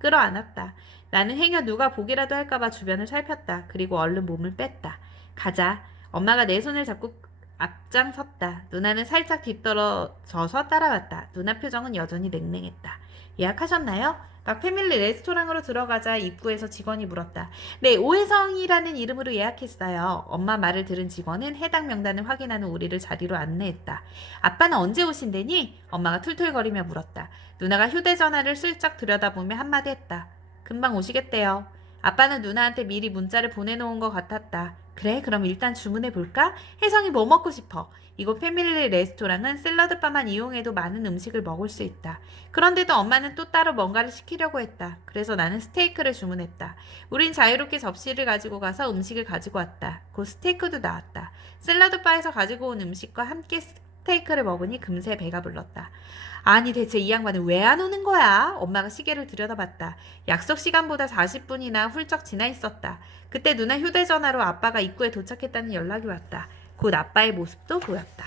끌어안았다. 나는 행여 누가 보기라도 할까봐 주변을 살폈다. 그리고 얼른 몸을 뺐다. 가자. 엄마가 내 손을 잡고 앞장섰다. 누나는 살짝 뒤떨어져서 따라왔다. 누나 표정은 여전히 냉랭했다. 예약하셨나요? 막 패밀리 레스토랑으로 들어가자 입구에서 직원이 물었다. 네, 오혜성이라는 이름으로 예약했어요. 엄마 말을 들은 직원은 해당 명단을 확인한 후 우리를 자리로 안내했다. 아빠는 언제 오신대니? 엄마가 툴툴거리며 물었다. 누나가 휴대전화를 슬쩍 들여다보며 한마디 했다. 금방 오시겠대요. 아빠는 누나한테 미리 문자를 보내놓은 것 같았다. 그래, 그럼 일단 주문해 볼까? 혜성이 뭐 먹고 싶어? 이곳 패밀리 레스토랑은 샐러드바만 이용해도 많은 음식을 먹을 수 있다. 그런데도 엄마는 또 따로 뭔가를 시키려고 했다. 그래서 나는 스테이크를 주문했다. 우린 자유롭게 접시를 가지고 가서 음식을 가지고 왔다. 곧 스테이크도 나왔다. 샐러드바에서 가지고 온 음식과 함께 스테이크를 먹으니 금세 배가 불렀다. 아니 대체 이 양반은 왜 안 오는 거야? 엄마가 시계를 들여다봤다. 약속 시간보다 40분이나 훌쩍 지나 있었다. 그때 누나 휴대전화로 아빠가 입구에 도착했다는 연락이 왔다. 곧 아빠의 모습도 보였다.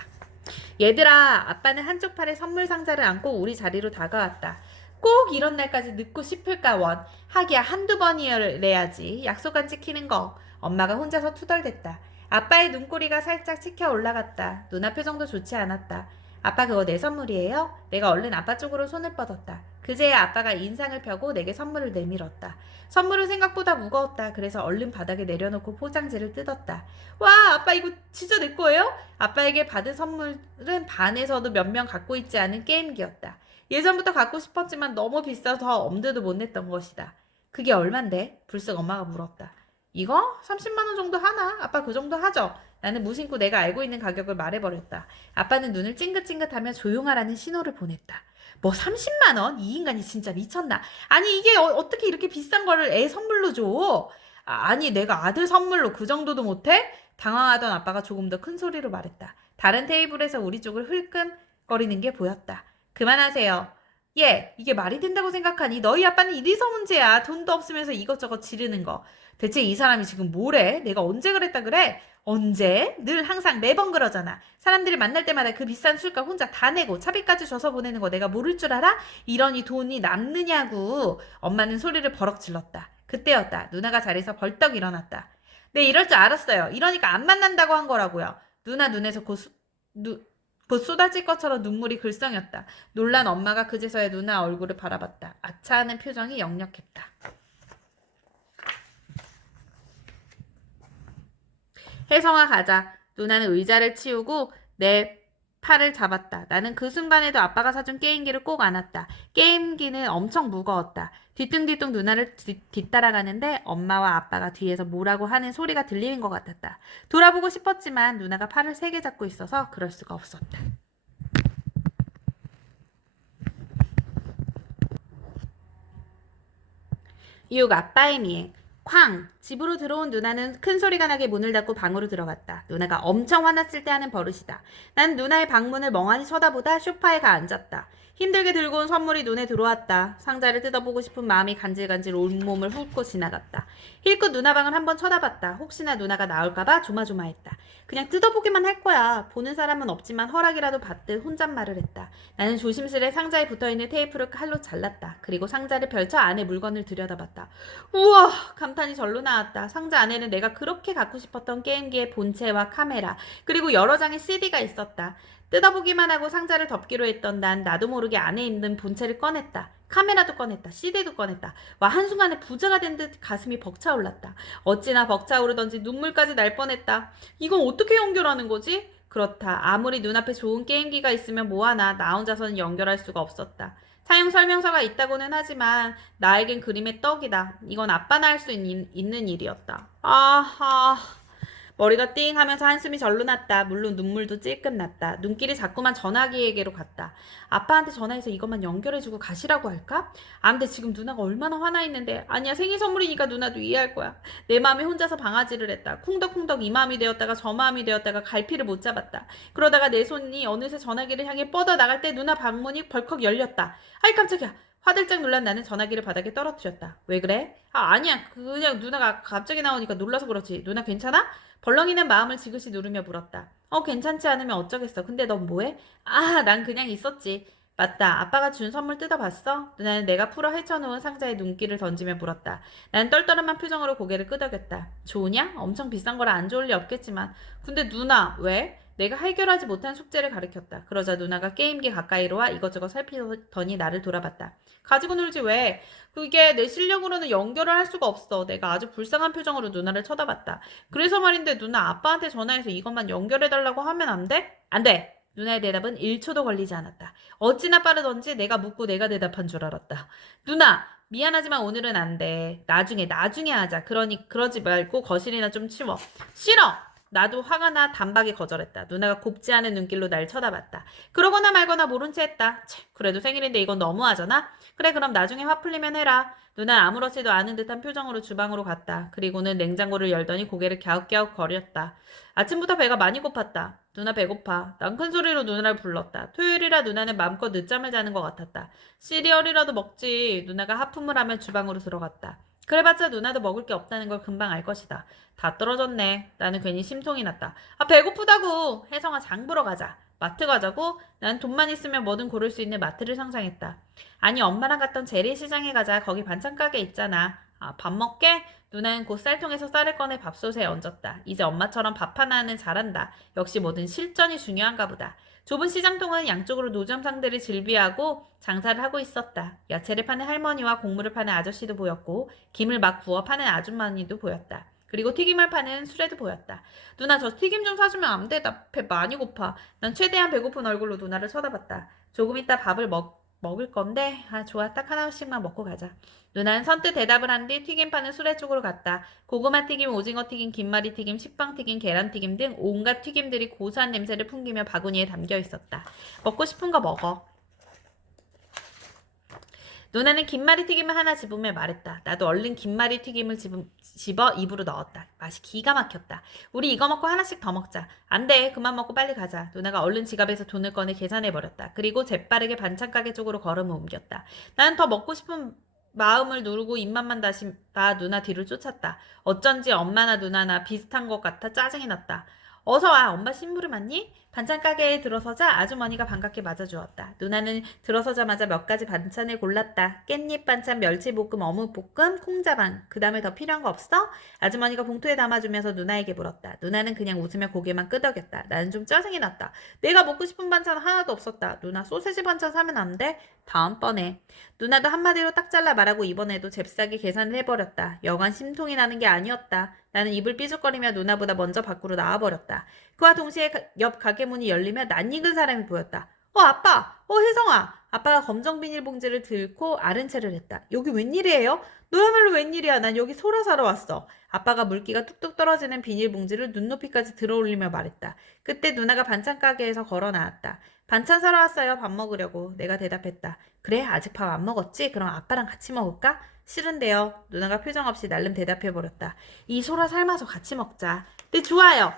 얘들아, 아빠는 한쪽 팔에 선물 상자를 안고 우리 자리로 다가왔다. 꼭 이런 날까지 늦고 싶을까 원. 하기야 한두 번이래야지. 약속 안 지키는 거. 엄마가 혼자서 투덜댔다. 아빠의 눈꼬리가 살짝 치켜 올라갔다. 누나 표정도 좋지 않았다. 아빠 그거 내 선물이에요? 내가 얼른 아빠 쪽으로 손을 뻗었다. 그제야 아빠가 인상을 펴고 내게 선물을 내밀었다. 선물은 생각보다 무거웠다. 그래서 얼른 바닥에 내려놓고 포장지를 뜯었다. 와, 아빠 이거 진짜 내 거예요? 아빠에게 받은 선물은 반에서도 몇 명 갖고 있지 않은 게임기였다. 예전부터 갖고 싶었지만 너무 비싸서 엄두도 못 냈던 것이다. 그게 얼만데? 불쑥 엄마가 물었다. 이거? 30만 원 정도 하나? 아빠 그 정도 하죠? 나는 무심코 내가 알고 있는 가격을 말해버렸다. 아빠는 눈을 찡긋찡긋하며 조용하라는 신호를 보냈다. 뭐 30만 원? 이 인간이 진짜 미쳤나? 아니 이게 어떻게 이렇게 비싼 거를 애 선물로 줘? 아니, 내가 아들 선물로 그 정도도 못해? 당황하던 아빠가 조금 더 큰 소리로 말했다. 다른 테이블에서 우리 쪽을 흘끔거리는 게 보였다. 그만하세요. 예, 이게 말이 된다고 생각하니? 너희 아빠는 이래서 문제야. 돈도 없으면서 이것저것 지르는 거. 대체 이 사람이 지금 뭐래? 내가 언제 그랬다 그래? 언제? 늘 항상 매번 그러잖아. 사람들이 만날 때마다 그 비싼 술값 혼자 다 내고 차비까지 줘서 보내는 거 내가 모를 줄 알아? 이러니 돈이 남느냐고. 엄마는 소리를 버럭 질렀다. 그때였다. 누나가 자리에서 벌떡 일어났다. 네, 이럴 줄 알았어요. 이러니까 안 만난다고 한 거라고요. 누나 눈에서 곧 쏟아질 것처럼 눈물이 글썽였다. 놀란 엄마가 그제서야 누나 얼굴을 바라봤다. 아차하는 표정이 역력했다. 혜성아 가자. 누나는 의자를 치우고 내 팔을 잡았다. 나는 그 순간에도 아빠가 사준 게임기를 꼭 안았다. 게임기는 엄청 무거웠다. 뒤뚱뒤뚱 누나를 뒤따라가는데 엄마와 아빠가 뒤에서 뭐라고 하는 소리가 들리는 것 같았다. 돌아보고 싶었지만 누나가 팔을 세게 잡고 있어서 그럴 수가 없었다. 유혹 아빠의 미행. 쾅! 집으로 들어온 누나는 큰 소리가 나게 문을 닫고 방으로 들어갔다. 누나가 엄청 화났을 때 하는 버릇이다. 난 누나의 방문을 멍하니 쳐다보다 소파에 가 앉았다. 힘들게 들고 온 선물이 눈에 들어왔다. 상자를 뜯어보고 싶은 마음이 간질간질 온몸을 훑고 지나갔다. 힐끗 누나 방을 한번 쳐다봤다. 혹시나 누나가 나올까봐 조마조마했다. 그냥 뜯어보기만 할 거야. 보는 사람은 없지만 허락이라도 받듯 혼잣말을 했다. 나는 조심스레 상자에 붙어있는 테이프를 칼로 잘랐다. 그리고 상자를 펼쳐 안에 물건을 들여다봤다. 우와! 감탄이 절로 나왔다. 상자 안에는 내가 그렇게 갖고 싶었던 게임기의 본체와 카메라, 그리고 여러 장의 CD가 있었다. 뜯어보기만 하고 상자를 덮기로 했던 난 나도 모르게 안에 있는 본체를 꺼냈다. 카메라도 꺼냈다. CD도 꺼냈다. 와, 한순간에 부자가 된 듯 가슴이 벅차올랐다. 어찌나 벅차오르던지 눈물까지 날 뻔했다. 이건 어떻게 연결하는 거지? 그렇다. 아무리 눈앞에 좋은 게임기가 있으면 뭐하나 나 혼자서는 연결할 수가 없었다. 사용 설명서가 있다고는 하지만 나에겐 그림의 떡이다. 이건 아빠나 할 수 있는 일이었다. 아하. 머리가 띵 하면서 한숨이 절로 났다. 물론 눈물도 찔끔 났다. 눈길이 자꾸만 전화기에게로 갔다. 아빠한테 전화해서 이것만 연결해주고 가시라고 할까? 아, 근데 지금 누나가 얼마나 화나 있는데. 아니야, 생일 선물이니까 누나도 이해할 거야. 내 마음에 혼자서 방아지를 했다. 쿵덕쿵덕 이 마음이 되었다가 저 마음이 되었다가 갈피를 못 잡았다. 그러다가 내 손이 어느새 전화기를 향해 뻗어 나갈 때 누나 방문이 벌컥 열렸다. 아이 깜짝이야. 화들짝 놀란 나는 전화기를 바닥에 떨어뜨렸다. 왜 그래? 아, 아니야. 그냥 누나가 갑자기 나오니까 놀라서 그렇지. 누나 괜찮아? 벌렁이는 마음을 지그시 누르며 물었다. 괜찮지 않으면 어쩌겠어. 근데 넌 뭐해? 아, 난 그냥 있었지. 맞다. 아빠가 준 선물 뜯어봤어? 누나는 내가 풀어 헤쳐놓은 상자에 눈길을 던지며 물었다. 난 떨떠름한 표정으로 고개를 끄덕였다. 좋으냐? 엄청 비싼 거라 안 좋을 리 없겠지만. 근데 누나, 왜? 내가 해결하지 못한 숙제를 가르쳤다. 그러자 누나가 게임기 가까이로 와 이것저것 살피더니 나를 돌아봤다. 가지고 놀지 왜? 그게 내 실력으로는 연결을 할 수가 없어. 내가 아주 불쌍한 표정으로 누나를 쳐다봤다. 그래서 말인데 누나 아빠한테 전화해서 이것만 연결해달라고 하면 안 돼? 안 돼! 누나의 대답은 1초도 걸리지 않았다. 어찌나 빠르던지 내가 묻고 내가 대답한 줄 알았다. 누나! 미안하지만 오늘은 안 돼. 나중에 하자. 그러지 말고 거실이나 좀 치워. 싫어! 나도 화가 나 단박에 거절했다. 누나가 곱지 않은 눈길로 날 쳐다봤다. 그러거나 말거나 모른 채 했다. 그래도 생일인데 이건 너무하잖아? 그래 그럼 나중에 화 풀리면 해라. 누나는 아무렇지도 않은 듯한 표정으로 주방으로 갔다. 그리고는 냉장고를 열더니 고개를 갸웃갸웃 거렸다. 아침부터 배가 많이 고팠다. 누나 배고파. 난 큰 소리로 누나를 불렀다. 토요일이라 누나는 마음껏 늦잠을 자는 것 같았다. 시리얼이라도 먹지. 누나가 하품을 하며 주방으로 들어갔다. 그래봤자 누나도 먹을 게 없다는 걸 금방 알 것이다. 다 떨어졌네. 나는 괜히 심통이 났다. 아, 배고프다고. 혜성아 장 보러 가자. 마트 가자고? 난 돈만 있으면 뭐든 고를 수 있는 마트를 상상했다. 아니 엄마랑 갔던 재래시장에 가자. 거기 반찬 가게 있잖아. 아, 밥 먹게? 누나는 곧 쌀통에서 쌀을 꺼내 밥솥에 얹었다. 이제 엄마처럼 밥 하나는 잘한다. 역시 뭐든 실전이 중요한가 보다. 좁은 시장통은 양쪽으로 노점상들이 즐비하고 장사를 하고 있었다. 야채를 파는 할머니와 곡물을 파는 아저씨도 보였고 김을 막 구워 파는 아줌마니도 보였다. 그리고 튀김을 파는 수레도 보였다. 누나 저 튀김 좀 사주면 안 돼? 나 배 많이 고파. 난 최대한 배고픈 얼굴로 누나를 쳐다봤다. 조금 이따 밥을 먹을 건데 좋아 딱 하나씩만 먹고 가자. 누나는 선뜻 대답을 한 뒤 튀김 파는 수레 쪽으로 갔다. 고구마 튀김, 오징어 튀김, 김말이 튀김, 식빵 튀김, 계란 튀김 등 온갖 튀김들이 고소한 냄새를 풍기며 바구니에 담겨 있었다. 먹고 싶은 거 먹어. 누나는 김말이 튀김을 하나 집으며 말했다. 나도 얼른 김말이 튀김을 집어 입으로 넣었다. 맛이 기가 막혔다. 우리 이거 먹고 하나씩 더 먹자. 안 돼. 그만 먹고 빨리 가자. 누나가 얼른 지갑에서 돈을 꺼내 계산해버렸다. 그리고 재빠르게 반찬 가게 쪽으로 걸음을 옮겼다. 나는 더 먹고 싶은 마음을 누르고 입맛만 다시 봐 누나 뒤를 쫓았다. 어쩐지 엄마나 누나나 비슷한 것 같아 짜증이 났다. 어서 와. 엄마 심부름 왔니? 반찬 가게에 들어서자 아주머니가 반갑게 맞아주었다. 누나는 들어서자마자 몇 가지 반찬을 골랐다. 깻잎 반찬, 멸치볶음, 어묵볶음, 콩자반. 그 다음에 더 필요한 거 없어? 아주머니가 봉투에 담아주면서 누나에게 물었다. 누나는 그냥 웃으며 고개만 끄덕였다. 나는 좀 짜증이 났다. 내가 먹고 싶은 반찬 하나도 없었다. 누나 소세지 반찬 사면 안 돼? 다음번에. 누나도 한마디로 딱 잘라 말하고 이번에도 잽싸게 계산을 해버렸다. 여간 심통이 나는 게 아니었다. 나는 입을 삐죽거리며 누나보다 먼저 밖으로 나와버렸다. 그와 동시에 옆 가게 문이 열리며 낯익은 사람이 보였다. 아빠! 혜성아! 아빠가 검정 비닐봉지를 들고 아른 체를 했다. 여기 웬일이에요? 너야말로 웬일이야. 난 여기 소라 사러 왔어. 아빠가 물기가 뚝뚝 떨어지는 비닐봉지를 눈높이까지 들어올리며 말했다. 그때 누나가 반찬 가게에서 걸어 나왔다. 반찬 사러 왔어요. 밥 먹으려고. 내가 대답했다. 그래? 아직 밥 안 먹었지? 그럼 아빠랑 같이 먹을까? 싫은데요. 누나가 표정 없이 날름 대답해버렸다. 이 소라 삶아서 같이 먹자. 네, 좋아요.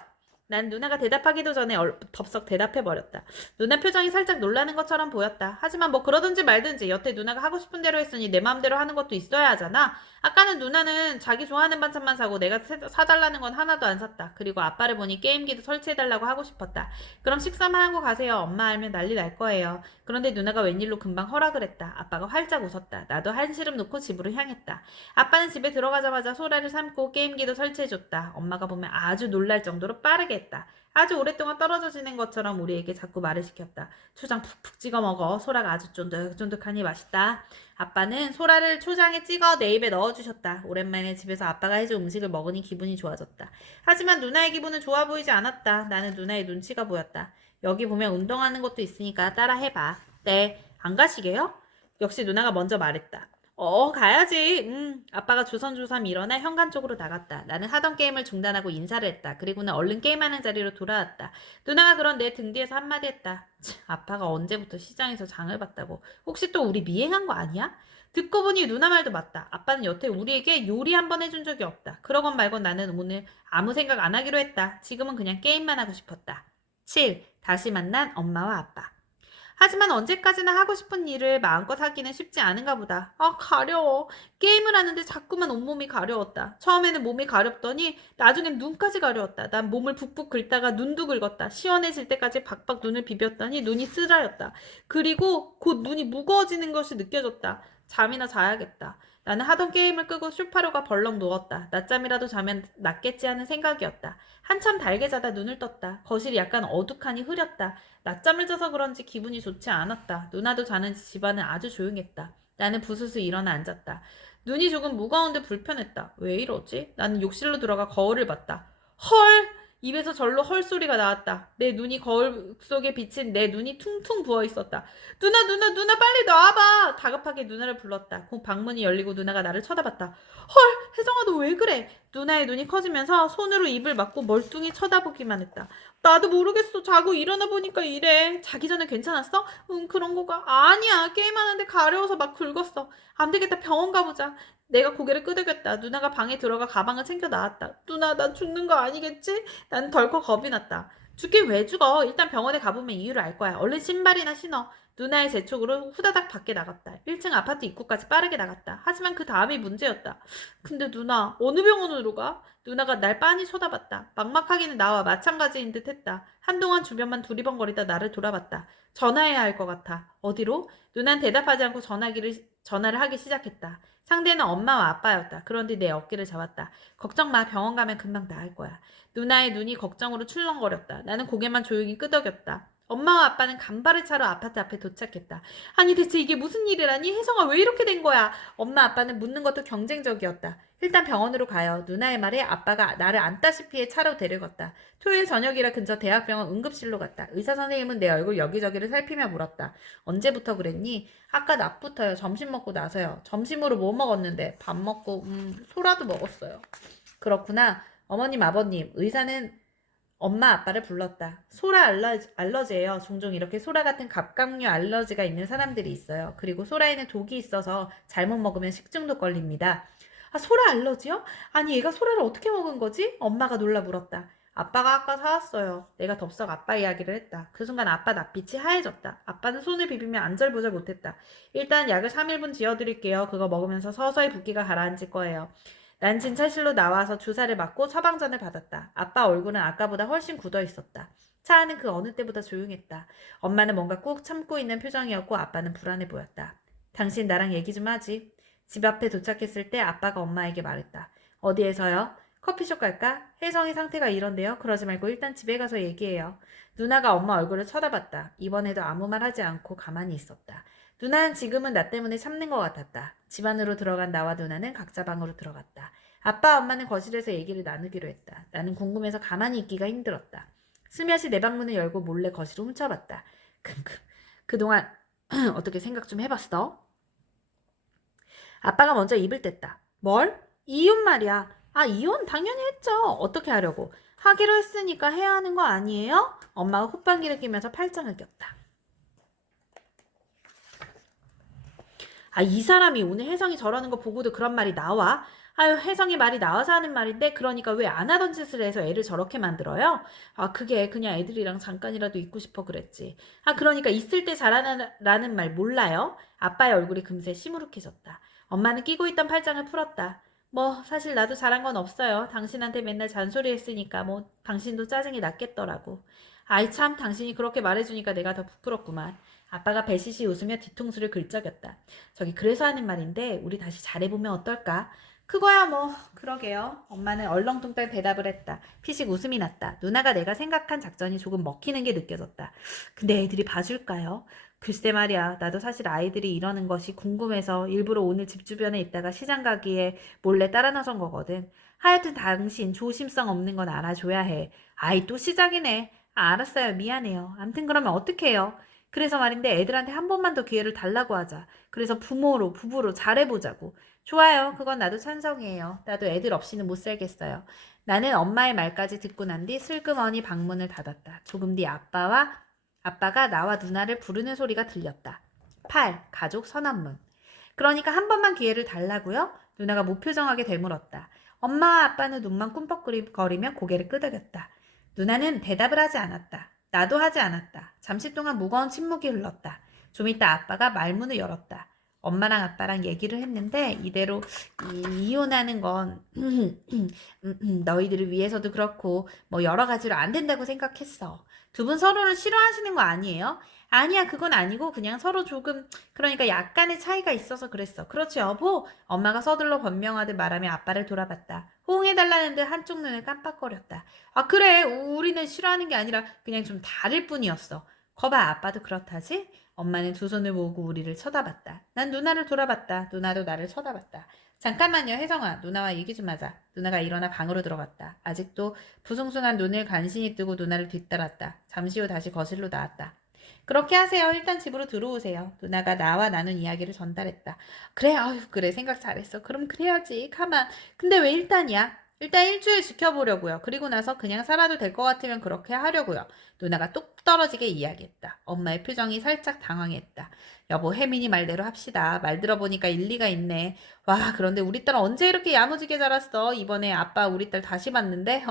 난 누나가 대답하기도 전에 덥석 대답해버렸다. 누나 표정이 살짝 놀라는 것처럼 보였다. 하지만 뭐 그러든지 말든지 여태 누나가 하고 싶은 대로 했으니 내 마음대로 하는 것도 있어야 하잖아. 아까는 누나는 자기 좋아하는 반찬만 사고 내가 사달라는 건 하나도 안 샀다. 그리고 아빠를 보니 게임기도 설치해달라고 하고 싶었다. 그럼 식사만 하고 가세요. 엄마 알면 난리 날 거예요. 그런데 누나가 웬일로 금방 허락을 했다. 아빠가 활짝 웃었다. 나도 한시름 놓고 집으로 향했다. 아빠는 집에 들어가자마자 소라를 삶고 게임기도 설치해줬다. 엄마가 보면 아주 놀랄 정도로 빠르게 했다. 아주 오랫동안 떨어져 지낸 것처럼 우리에게 자꾸 말을 시켰다. 초장 푹푹 찍어 먹어. 소라가 아주 쫀득쫀득하니 맛있다. 아빠는 소라를 초장에 찍어 내 입에 넣어주셨다. 오랜만에 집에서 아빠가 해준 음식을 먹으니 기분이 좋아졌다. 하지만 누나의 기분은 좋아 보이지 않았다. 나는 누나의 눈치가 보였다. 여기 보면 운동하는 것도 있으니까 따라 해봐. 네, 안 가시게요? 역시 누나가 먼저 말했다. 가야지. 아빠가 주섬주섬 일어나 현관 쪽으로 나갔다. 나는 하던 게임을 중단하고 인사를 했다. 그리고는 얼른 게임하는 자리로 돌아왔다. 누나가 그런 내 등 뒤에서 한마디 했다. 아빠가 언제부터 시장에서 장을 봤다고. 혹시 또 우리 미행한 거 아니야? 듣고 보니 누나 말도 맞다. 아빠는 여태 우리에게 요리 한 번 해준 적이 없다. 그러건 말건 나는 오늘 아무 생각 안 하기로 했다. 지금은 그냥 게임만 하고 싶었다. 7. 다시 만난 엄마와 아빠. 하지만 언제까지나 하고 싶은 일을 마음껏 하기는 쉽지 않은가 보다. 가려워. 게임을 하는데 자꾸만 온몸이 가려웠다. 처음에는 몸이 가렵더니 나중엔 눈까지 가려웠다. 난 몸을 붓붓 긁다가 눈도 긁었다. 시원해질 때까지 박박 눈을 비볐더니 눈이 쓰라렸다. 그리고 곧 눈이 무거워지는 것이 느껴졌다. 잠이나 자야겠다. 나는 하던 게임을 끄고 소파로 가 벌렁 누웠다. 낮잠이라도 자면 낫겠지 하는 생각이었다. 한참 달게 자다 눈을 떴다. 거실이 약간 어둑하니 흐렸다. 낮잠을 자서 그런지 기분이 좋지 않았다. 누나도 자는지 집안은 아주 조용했다. 나는 부스스 일어나 앉았다. 눈이 조금 무거운데 불편했다. 왜 이러지? 나는 욕실로 들어가 거울을 봤다. 헐! 입에서 절로 헐 소리가 나왔다. 내 눈이 거울 속에 비친 내 눈이 퉁퉁 부어 있었다. 누나 빨리 나와봐. 다급하게 누나를 불렀다. 곧 방문이 열리고 누나가 나를 쳐다봤다. 헐, 혜정아 너 왜 그래? 누나의 눈이 커지면서 손으로 입을 막고 멀뚱히 쳐다보기만 했다. 나도 모르겠어. 자고 일어나 보니까 이래. 자기 전에 괜찮았어? 그런 거가 아니야. 게임하는데 가려워서 막 긁었어. 안 되겠다. 병원 가보자. 내가 고개를 끄덕였다. 누나가 방에 들어가 가방을 챙겨 나왔다. 누나 나 죽는 거 아니겠지? 난 덜컥 겁이 났다. 죽긴 왜 죽어? 일단 병원에 가보면 이유를 알 거야. 얼른 신발이나 신어. 누나의 재촉으로 후다닥 밖에 나갔다. 1층 아파트 입구까지 빠르게 나갔다. 하지만 그 다음이 문제였다. 근데 누나 어느 병원으로 가? 누나가 날 빤히 쳐다봤다. 막막하기는 나와 마찬가지인 듯 했다. 한동안 주변만 두리번거리다 나를 돌아봤다. 전화해야 할 것 같아. 어디로? 누난 대답하지 않고 전화를 하기 시작했다. 상대는 엄마와 아빠였다. 그런데 내 어깨를 잡았다. 걱정 마. 병원 가면 금방 나을 거야. 누나의 눈이 걱정으로 출렁거렸다. 나는 고개만 조용히 끄덕였다. 엄마와 아빠는 간발의 차로 아파트 앞에 도착했다. 아니 대체 이게 무슨 일이라니? 혜성아 왜 이렇게 된 거야? 엄마 아빠는 묻는 것도 경쟁적이었다. 일단 병원으로 가요. 누나의 말에 아빠가 나를 안다시피 해 차로 데려갔다. 토요일 저녁이라 근처 대학병원 응급실로 갔다. 의사 선생님은 내 얼굴 여기저기를 살피며 물었다. 언제부터 그랬니? 아까 낮부터요. 점심 먹고 나서요. 점심으로 뭐 먹었는데? 밥 먹고 소라도 먹었어요. 그렇구나. 어머님 아버님 의사는 엄마 아빠를 불렀다. 소라 알러지예요. 종종 이렇게 소라 같은 갑각류 알러지가 있는 사람들이 있어요. 그리고 소라에는 독이 있어서 잘못 먹으면 식중독 걸립니다. 아, 소라 알러지요? 아니, 얘가 소라를 어떻게 먹은 거지? 엄마가 놀라 물었다. 아빠가 아까 사왔어요. 내가 덥석 아빠 이야기를 했다. 그 순간 아빠 낯빛이 하얘졌다. 아빠는 손을 비비며 안절부절 못했다. 일단 약을 3일분 지어드릴게요. 그거 먹으면서 서서히 붓기가 가라앉을 거예요. 난 진찰실로 나와서 주사를 맞고 처방전을 받았다. 아빠 얼굴은 아까보다 훨씬 굳어 있었다. 차 안은 그 어느 때보다 조용했다. 엄마는 뭔가 꾹 참고 있는 표정이었고 아빠는 불안해 보였다. 당신 나랑 얘기 좀 하지. 집 앞에 도착했을 때 아빠가 엄마에게 말했다. 어디에서요? 커피숍 갈까? 혜성이 상태가 이런데요. 그러지 말고 일단 집에 가서 얘기해요. 누나가 엄마 얼굴을 쳐다봤다. 이번에도 아무 말 하지 않고 가만히 있었다. 누나는 지금은 나 때문에 참는 것 같았다. 집 안으로 들어간 나와 누나는 각자 방으로 들어갔다. 아빠, 엄마는 거실에서 얘기를 나누기로 했다. 나는 궁금해서 가만히 있기가 힘들었다. 스며시 내 방문을 열고 몰래 거실을 훔쳐봤다. 킁킁. 그동안 어떻게 생각 좀 해봤어? 아빠가 먼저 입을 뗐다. 뭘? 이혼 말이야. 아, 이혼 당연히 했죠. 어떻게 하려고? 하기로 했으니까 해야 하는 거 아니에요? 엄마가 콧방귀를 끼면서 팔짱을 꼈다. 아, 이 사람이 오늘 혜성이 저러는 거 보고도 그런 말이 나와? 아유, 혜성이 말이 나와서 하는 말인데 그러니까 왜 안 하던 짓을 해서 애를 저렇게 만들어요? 아, 그게 그냥 애들이랑 잠깐이라도 있고 싶어 그랬지. 아, 그러니까 있을 때 잘하라는 말 몰라요? 아빠의 얼굴이 금세 시무룩해졌다. 엄마는 끼고 있던 팔짱을 풀었다. 뭐 사실 나도 잘한 건 없어요. 당신한테 맨날 잔소리 했으니까 뭐 당신도 짜증이 났겠더라고. 아이 참 당신이 그렇게 말해주니까 내가 더 부끄럽구만. 아빠가 배시시 웃으며 뒤통수를 긁적였다. 저기 그래서 하는 말인데 우리 다시 잘해보면 어떨까? 그거야 뭐 그러게요. 엄마는 얼렁뚱땅 대답을 했다. 피식 웃음이 났다. 누나가 내가 생각한 작전이 조금 먹히는 게 느껴졌다. 근데 애들이 봐줄까요? 글쎄 말이야. 나도 사실 아이들이 이러는 것이 궁금해서 일부러 오늘 집 주변에 있다가 시장 가기에 몰래 따라 나선 거거든. 하여튼 당신 조심성 없는 건 알아줘야 해. 아이 또 시작이네. 아, 알았어요. 미안해요. 암튼 그러면 어떻게 해요? 그래서 말인데 애들한테 한 번만 더 기회를 달라고 하자. 그래서 부모로, 부부로 잘해보자고. 좋아요. 그건 나도 찬성이에요. 나도 애들 없이는 못 살겠어요. 나는 엄마의 말까지 듣고 난 뒤 슬그머니 방문을 닫았다. 조금 뒤 아빠가 나와 누나를 부르는 소리가 들렸다. 8. 가족 선언문. 그러니까 한 번만 기회를 달라고요? 누나가 무표정하게 되물었다. 엄마와 아빠는 눈만 꿈뻑거리며 고개를 끄덕였다. 누나는 대답을 하지 않았다. 나도 하지 않았다. 잠시 동안 무거운 침묵이 흘렀다. 좀 이따 아빠가 말문을 열었다. 엄마랑 아빠랑 얘기를 했는데 이대로 이혼하는 건 너희들을 위해서도 그렇고 뭐 여러 가지로 안 된다고 생각했어. 두 분 서로를 싫어하시는 거 아니에요? 아니야, 그건 아니고 그냥 서로 조금 그러니까 약간의 차이가 있어서 그랬어. 그렇지 여보? 엄마가 서둘러 변명하듯 말하며 아빠를 돌아봤다. 호응해달라는 듯 한쪽 눈을 깜빡거렸다. 아, 그래. 우리는 싫어하는 게 아니라 그냥 좀 다를 뿐이었어. 거봐, 아빠도 그렇다지? 엄마는 두 손을 모으고 우리를 쳐다봤다. 난 누나를 돌아봤다. 누나도 나를 쳐다봤다. 잠깐만요, 혜성아. 누나와 얘기 좀 하자. 누나가 일어나 방으로 들어갔다. 아직도 부숭숭한 눈을 간신히 뜨고 누나를 뒤따랐다. 잠시 후 다시 거실로 나왔다. 그렇게 하세요. 일단 집으로 들어오세요. 누나가 나와 나눈 이야기를 전달했다. 그래, 아유, 그래. 생각 잘했어. 그럼 그래야지. 가만. 근데 왜 일단이야? 일단 일주일 지켜보려고요. 그리고 나서 그냥 살아도 될 것 같으면 그렇게 하려고요. 누나가 뚝 떨어지게 이야기했다. 엄마의 표정이 살짝 당황했다. 여보, 혜민이 말대로 합시다. 말 들어보니까 일리가 있네. 와, 그런데 우리 딸 언제 이렇게 야무지게 자랐어? 이번에 아빠 우리 딸 다시 봤는데?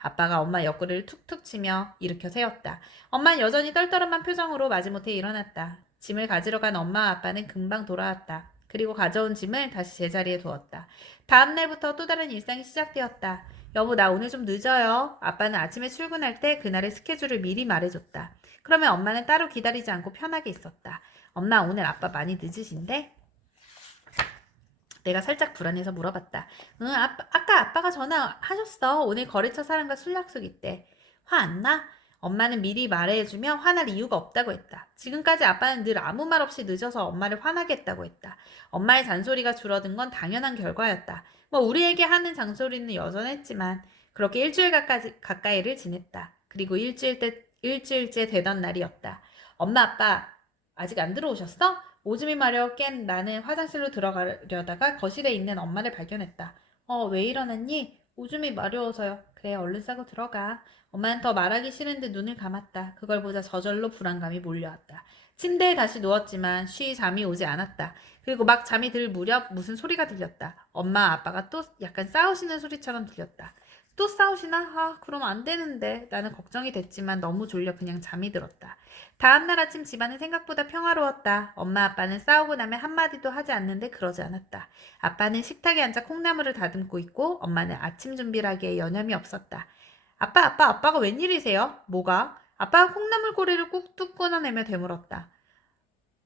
아빠가 엄마 옆구리를 툭툭 치며 일으켜 세웠다. 엄마는 여전히 떨떠름한 표정으로 마지못해 일어났다. 짐을 가지러 간 엄마와 아빠는 금방 돌아왔다. 그리고 가져온 짐을 다시 제자리에 두었다. 다음 날부터 또 다른 일상이 시작되었다. 여보, 나 오늘 좀 늦어요. 아빠는 아침에 출근할 때 그날의 스케줄을 미리 말해줬다. 그러면 엄마는 따로 기다리지 않고 편하게 있었다. 엄마, 오늘 아빠 많이 늦으신데? 내가 살짝 불안해서 물어봤다. 응, 아까 아빠가 전화하셨어. 오늘 거래처 사람과 술 약속 있대. 화 안 나? 엄마는 미리 말해주며 화날 이유가 없다고 했다. 지금까지 아빠는 늘 아무 말 없이 늦어서 엄마를 화나게 했다고 했다. 엄마의 잔소리가 줄어든 건 당연한 결과였다. 뭐 우리에게 하는 잔소리는 여전했지만 그렇게 일주일 가까이를 지냈다. 그리고 일주일째 되던 날이었다. 엄마 아빠 아직 안 들어오셨어? 오줌이 마려 깬 나는 화장실로 들어가려다가 거실에 있는 엄마를 발견했다. 왜 일어났니? 오줌이 마려워서요. 그래, 얼른 싸고 들어가. 엄마는 더 말하기 싫은데 눈을 감았다. 그걸 보자 저절로 불안감이 몰려왔다. 침대에 다시 누웠지만 쉬 잠이 오지 않았다. 그리고 막 잠이 들 무렵 무슨 소리가 들렸다. 엄마 아빠가 또 약간 싸우시는 소리처럼 들렸다. 또 싸우시나? 아, 그럼 안 되는데. 나는 걱정이 됐지만 너무 졸려 그냥 잠이 들었다. 다음날 아침 집안은 생각보다 평화로웠다. 엄마 아빠는 싸우고 나면 한마디도 하지 않는데 그러지 않았다. 아빠는 식탁에 앉아 콩나물을 다듬고 있고 엄마는 아침 준비를 하기에 여념이 없었다. 아빠가 웬일이세요? 뭐가? 아빠가 콩나물 고리를 꾹뚝 끊어내며 되물었다.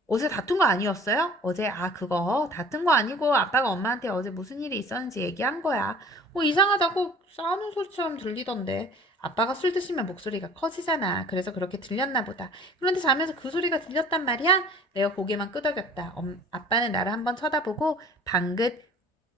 어제 다툰 거 아니었어요? 어제 그거 다툰 거 아니고 아빠가 엄마한테 어제 무슨 일이 있었는지 얘기한 거야. 이상하다고 싸우는 소리처럼 들리던데. 아빠가 술 드시면 목소리가 커지잖아. 그래서 그렇게 들렸나 보다. 그런데 자면서 그 소리가 들렸단 말이야? 내가 고개만 끄덕였다. 아빠는 나를 한번 쳐다보고 방긋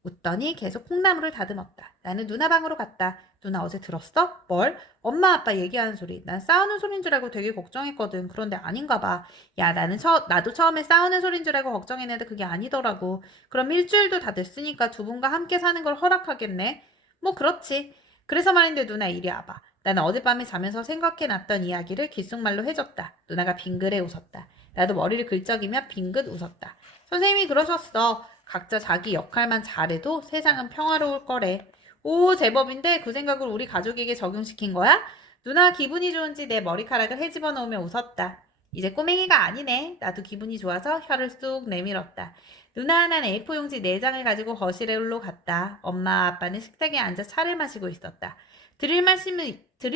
웃더니 계속 콩나물을 다듬었다. 나는 누나 방으로 갔다. 누나 어제 들었어? 뭘? 엄마 아빠 얘기하는 소리. 난 싸우는 소린 줄 알고 되게 걱정했거든. 그런데 아닌가 봐. 야, 나도 처음에 싸우는 소린 줄 알고 걱정했는데 그게 아니더라고. 그럼 일주일도 다 됐으니까 두 분과 함께 사는 걸 허락하겠네? 뭐 그렇지. 그래서 말인데 누나 이리 와봐. 나는 어젯밤에 자면서 생각해놨던 이야기를 귓속말로 해줬다. 누나가 빙그레 웃었다. 나도 머리를 긁적이며 빙긋 웃었다. 선생님이 그러셨어. 각자 자기 역할만 잘해도 세상은 평화로울 거래. 오, 제법인데 그 생각을 우리 가족에게 적용시킨 거야? 누나 기분이 좋은지 내 머리카락을 헤집어 놓으며 웃었다. 이제 꼬맹이가 아니네. 나도 기분이 좋아서 혀를 쑥 내밀었다. 누나 하나는 A4 용지 4장을 가지고 거실로 갔다. 엄마 아빠는 식탁에 앉아 차를 마시고 있었다. 드릴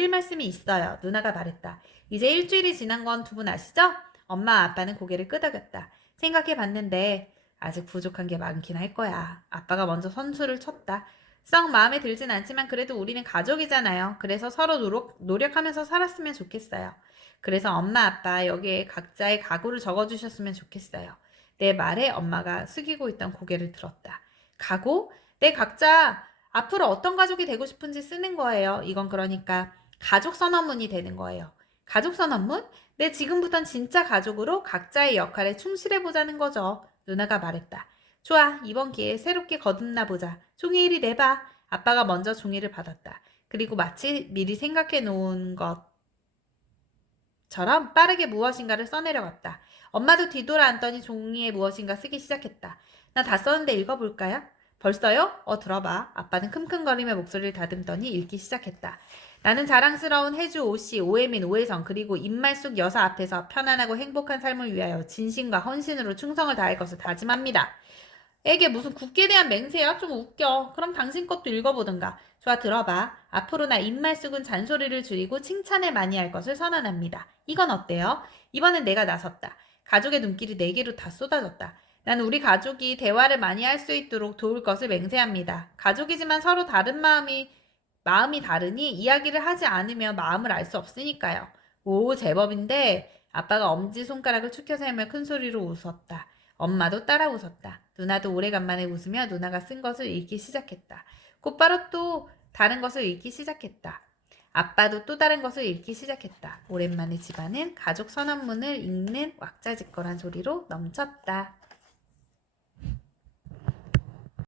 말씀이 있어요. 누나가 말했다. 이제 일주일이 지난 건 두 분 아시죠? 엄마 아빠는 고개를 끄덕였다. 생각해 봤는데 아직 부족한 게 많긴 할 거야. 아빠가 먼저 선수를 쳤다. 썩 마음에 들진 않지만 그래도 우리는 가족이잖아요. 그래서 서로 노력하면서 살았으면 좋겠어요. 그래서 엄마 아빠 여기에 각자의 각오를 적어주셨으면 좋겠어요. 내 말에 엄마가 숙이고 있던 고개를 들었다. 각오? 네, 각자 앞으로 어떤 가족이 되고 싶은지 쓰는 거예요. 이건 그러니까 가족 선언문이 되는 거예요. 가족 선언문? 네, 지금부턴 진짜 가족으로 각자의 역할에 충실해보자는 거죠. 누나가 말했다. 좋아, 이번 기회에 새롭게 거듭나 보자. 종이 이리 내봐. 아빠가 먼저 종이를 받았다. 그리고 마치 미리 생각해 놓은 것처럼 빠르게 무엇인가를 써내려갔다. 엄마도 뒤돌아 앉더니 종이에 무엇인가 쓰기 시작했다. 나 다 썼는데 읽어볼까요? 벌써요? 들어봐. 아빠는 킁킁거리며 목소리를 다듬더니 읽기 시작했다. 나는 자랑스러운 해주 오씨, 오해민, 오해성, 그리고 입말숙 여사 앞에서 편안하고 행복한 삶을 위하여 진심과 헌신으로 충성을 다할 것을 다짐합니다. 에게 무슨 국기에 대한 맹세야? 좀 웃겨. 그럼 당신 것도 읽어보든가. 좋아, 들어봐. 앞으로 나 입말숙은 잔소리를 줄이고 칭찬을 많이 할 것을 선언합니다. 이건 어때요? 이번엔 내가 나섰다. 가족의 눈길이 내게로 다 쏟아졌다. 난 우리 가족이 대화를 많이 할 수 있도록 도울 것을 맹세합니다. 가족이지만 서로 다른 마음이 다르니 이야기를 하지 않으며 마음을 알 수 없으니까요. 오, 제법인데 아빠가 엄지손가락을 축혀 세우며 큰 소리로 웃었다. 엄마도 따라 웃었다. 누나도 오래간만에 웃으며 누나가 쓴 것을 읽기 시작했다. 곧바로 또 다른 것을 읽기 시작했다. 아빠도 또 다른 것을 읽기 시작했다. 오랜만에 집안은 가족 선언문을 읽는 왁자지껄한 소리로 넘쳤다.